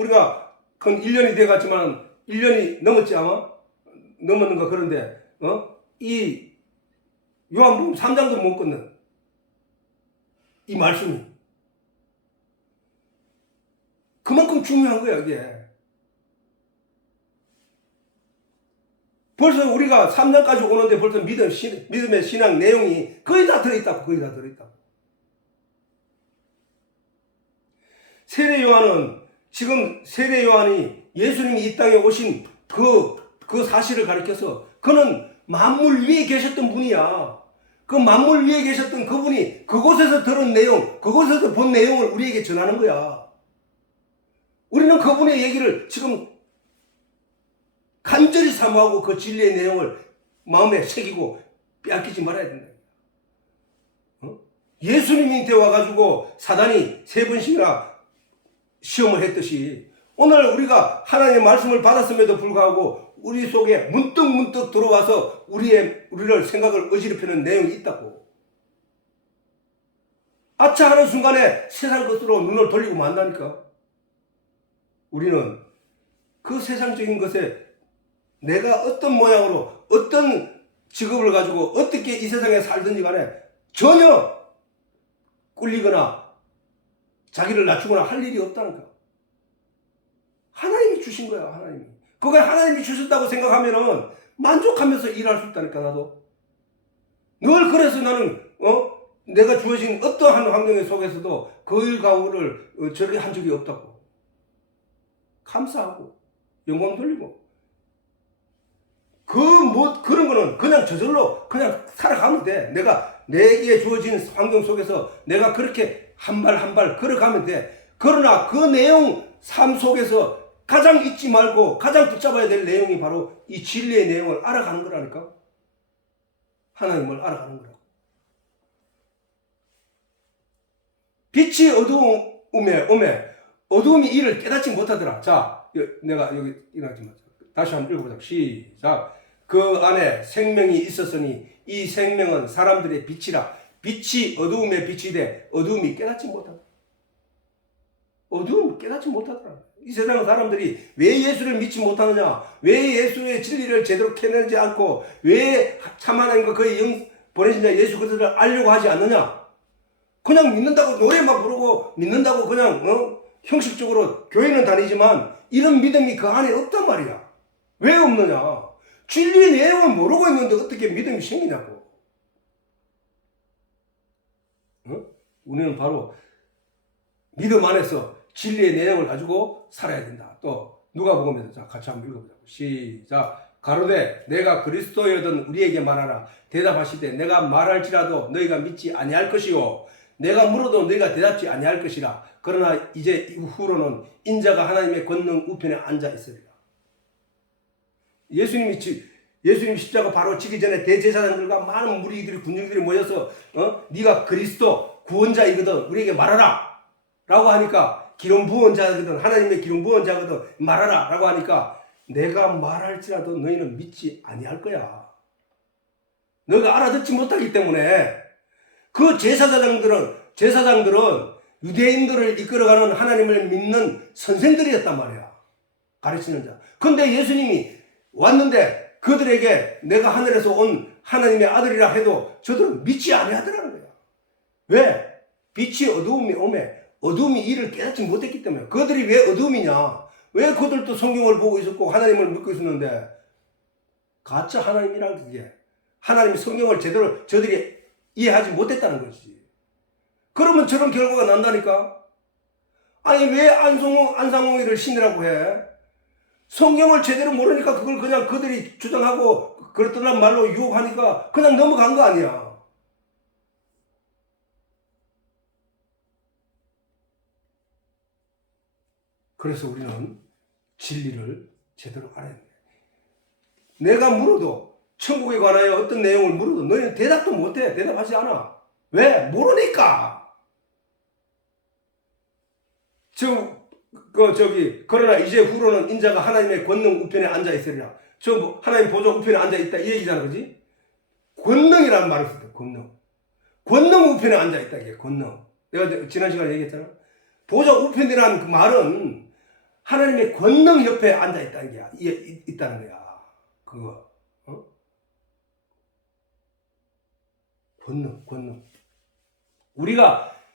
우리가 건 1년이 돼 갔지만 1년이 넘었지 아마? 넘었는가. 그런데 이 요한복음 3장도 못 끊는 이 말씀이 그만큼 중요한 거야. 이게 벌써 우리가 3장까지 오는데 벌써 믿음의 신앙 내용이 거의 다 들어있다고. 거의 다 들어있다고. 세례요한은 지금 세례요한이 예수님이 이 땅에 오신 그 사실을 가리켜서 그는 만물 위에 계셨던 분이야. 그 만물 위에 계셨던 그분이 그곳에서 들은 내용, 그곳에서 본 내용을 우리에게 전하는 거야. 우리는 그분의 얘기를 지금 간절히 사모하고 그 진리의 내용을 마음에 새기고 빼앗기지 말아야 된다. 예수님한테 와가지고 사단이 3번씩이나 시험을 했듯이 오늘 우리가 하나님의 말씀을 받았음에도 불구하고 우리 속에 문득 들어와서 우리를 생각을 어지럽히는 내용이 있다고. 아차 하는 순간에 세상 것으로 눈을 돌리고 만다니까. 우리는 그 세상적인 것에 내가 어떤 모양으로 어떤 직업을 가지고 어떻게 이 세상에 살든지 간에 전혀 꿀리거나 자기를 낮추거나 할 일이 없다는 거. 하나님이 주신 거야. 하나님이. 그거 하나님이 주셨다고 생각하면은 만족하면서 일할 수 있다니까. 나도 늘 그래서 나는 내가 주어진 어떠한 환경 속에서도 그 일가구를 저렇게 한 적이 없다고. 감사하고 영광 돌리고 그런 거는 그냥 저절로 그냥 살아가면 돼. 내게 주어진 환경 속에서 내가 그렇게 한 발 한 발 걸어가면 돼. 그러나 그 내용 삶 속에서 가장 잊지 말고 가장 붙잡아야 될 내용이 바로 이 진리의 내용을 알아가는 거라니까. 하나님을 알아가는 거라고. 빛이 어두움에 오매 어두움이 이를 깨닫지 못하더라. 자, 내가 여기 일어나지 마. 다시 한번 읽어보자. 시작. 그 안에 생명이 있었으니 이 생명은 사람들의 빛이라. 빛이 어두움에 빛이 돼 어두움이 깨닫지 못하더라. 어두움이 깨닫지 못하더라. 이 세상 사람들이 왜 예수를 믿지 못하느냐? 왜 예수의 진리를 제대로 캐내지 않고 왜 참 하나님과 그의 보내신 자 예수 그리스도를 알려고 하지 않느냐? 그냥 믿는다고 노래만 부르고 믿는다고 그냥 형식적으로 교회는 다니지만 이런 믿음이 그 안에 없단 말이야. 왜 없느냐? 진리의 내용을 모르고 있는데 어떻게 믿음이 생기냐고. 어? 우리는 바로 믿음 안에서 진리의 내용을 가지고 살아야 된다. 또 누가복음에서 자 같이 한번 읽어보자고. 시작. 가로되 내가 그리스도여든 우리에게 말하라. 대답하시되 내가 말할지라도 너희가 믿지 아니할 것이요 내가 물어도 너희가 대답지 아니할 것이라. 그러나 이제 이후로는 인자가 하나님의 권능 우편에 앉아 있으리라. 예수님이 십자가 바로 지기 전에 대제사장들과 많은 무리들이 군중들이 모여서 네가 그리스도 구원자이거든 우리에게 말하라 라고 하니까 기름 부은 자거든 하나님의 기름 부은 자거든 말하라 라고 하니까 내가 말할지라도 너희는 믿지 아니할 거야. 너가 알아듣지 못하기 때문에. 그 제사장들은 유대인들을 이끌어가는 하나님을 믿는 선생들이었단 말이야. 가르치는 자. 근데 예수님이 왔는데 그들에게 내가 하늘에서 온 하나님의 아들이라 해도 저들은 믿지 아니하더라는 거야. 왜? 빛이 어두움이 오매 어두움이 이를 깨닫지 못했기 때문에. 그들이 왜 어두움이냐? 왜 그들도 성경을 보고 있었고 하나님을 믿고 있었는데 가짜 하나님이란 그게 하나님의 성경을 제대로 저들이 이해하지 못했다는 것이지. 그러면 저런 결과가 난다니까. 아니 왜 안상홍이를 신이라고 해? 성경을 제대로 모르니까 그걸 그냥 그들이 주장하고 그렇더란 말로 유혹하니까 그냥 넘어간 거 아니야. 그래서 우리는 진리를 제대로 알아야 돼. 내가 물어도 천국에 관하여 어떤 내용을 물어도 너희는 대답도 못해. 대답하지 않아. 왜? 모르니까. 그러나 이제 후로는 인자가 하나님의 권능 우편에 앉아 있으리라. 하나님 보좌 우편에 앉아 있다 이 얘기잖아, 그지? 권능이라는 말을 썼대. 권능 우편에 앉아 있다 이게 권능. 내가 지난 시간에 얘기했잖아. 보좌 우편이라는 그 말은 하나님의 권능 옆에 앉아 있다는 게 있다는 거야. 그거. 권능.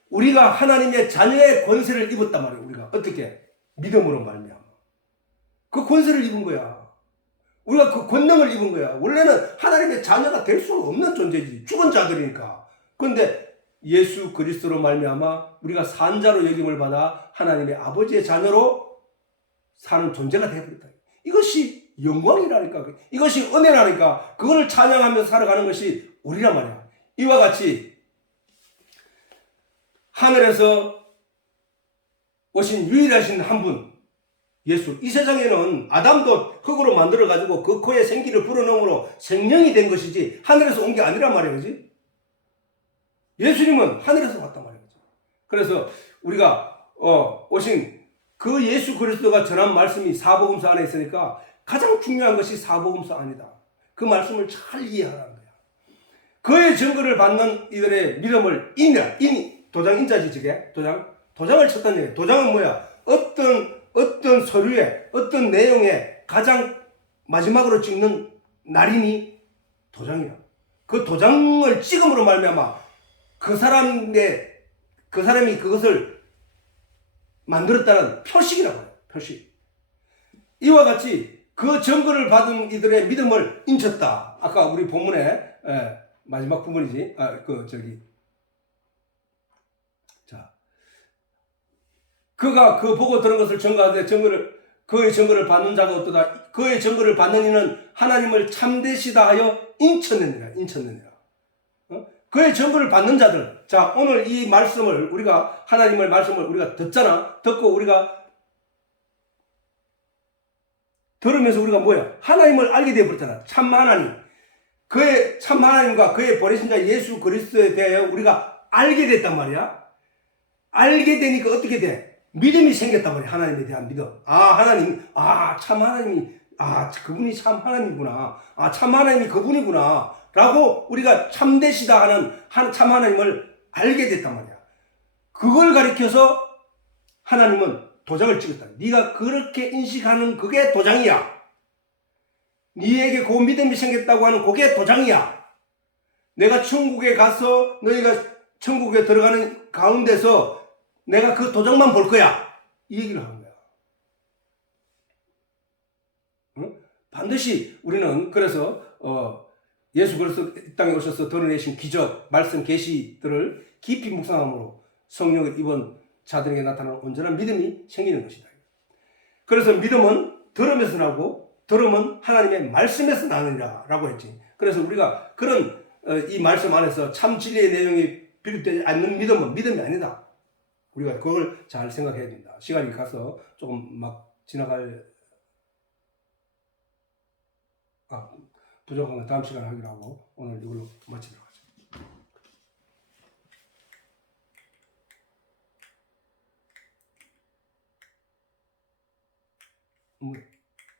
우리가 하나님의 자녀의 권세를 입었단 말이에요. 우리가 어떻게? 믿음으로 말미암아. 그 권세를 입은 거야. 우리가 그 권능을 입은 거야. 원래는 하나님의 자녀가 될 수 없는 존재지. 죽은 자들이니까. 그런데 예수 그리스도로 말미암아 우리가 산자로 여김을 받아 하나님의 아버지의 자녀로 사는 존재가 되어버렸다. 이것이 영광이라니까. 이것이 은혜라니까. 그걸 찬양하면서 살아가는 것이 우리란 말이야. 이와 같이 하늘에서 오신 유일하신 한 분, 예수. 이 세상에는 아담도 흙으로 만들어가지고 그 코에 생기를 불어넣음으로 생명이 된 것이지 하늘에서 온 게 아니란 말이야. 그지? 예수님은 하늘에서 왔단 말이야. 그래서 우리가 오신 그 예수 그리스도가 전한 말씀이 사복음서 안에 있으니까 가장 중요한 것이 사복음서 안이다. 그 말씀을 잘 이해하라는 거야. 그의 증거를 받는 이들의 믿음을 도장 인자지 저게 도장을 쳤다는 얘기야. 도장은 뭐야? 어떤 서류에 어떤 내용에 가장 마지막으로 찍는 날이니 도장이야. 그 도장을 찍음으로 말미암아 그 사람이 그것을 만들었다는 표식이라고 해요. 표식. 이와 같이 그 증거를 받은 이들의 믿음을 인쳤다. 아까 우리 본문에 마지막 부분이지. 그가 그 보고 들은 것을 증거하되 그의 증거를 받는 자가 어떠다. 그의 증거를 받는 이는 하나님을 참되시다 하여 인쳤느니라. 그의 증거를 받는 자들. 자, 오늘 이 말씀을 하나님의 말씀을 우리가 듣잖아. 듣고 우리가 들으면서 우리가 뭐야? 하나님을 알게 되어버렸잖아. 참 하나님. 그의 참 하나님과 그의 보내신 자 예수 그리스도에 대하여 우리가 알게 됐단 말이야. 알게 되니까 어떻게 돼? 믿음이 생겼단 말이야. 하나님에 대한 믿음. 참 하나님이, 그분이 참 하나님이구나. 참 하나님이 그분이구나. 라고 우리가 참되시다 하는 참 하나님을 알게 됐단 말이야. 그걸 가리켜서 하나님은 도장을 찍었다. 네가 그렇게 인식하는 그게 도장이야. 네에게 그 믿음이 생겼다고 하는 그게 도장이야. 내가 천국에 가서 너희가 천국에 들어가는 가운데서 내가 그 도장만 볼 거야. 이 얘기를 하는 거야. 응? 반드시 우리는 그래서 예수 그리스도 이 땅에 오셔서 드러내신 기적, 말씀, 계시들을 깊이 묵상함으로 성령을 입은 자들에게 나타나는 온전한 믿음이 생기는 것이다. 그래서 믿음은 들음에서 나고 들음은 하나님의 말씀에서 나느니라 라고 했지. 그래서 우리가 그런 이 말씀 안에서 참 진리의 내용이 비롯되지 않는 믿음은 믿음이 아니다. 우리가 그걸 잘 생각해야 된다. 시간이 가서 조금 막 지나갈 부족한 건 다음 시간에 하기로 하고 오늘 이걸로 마치도록 하죠.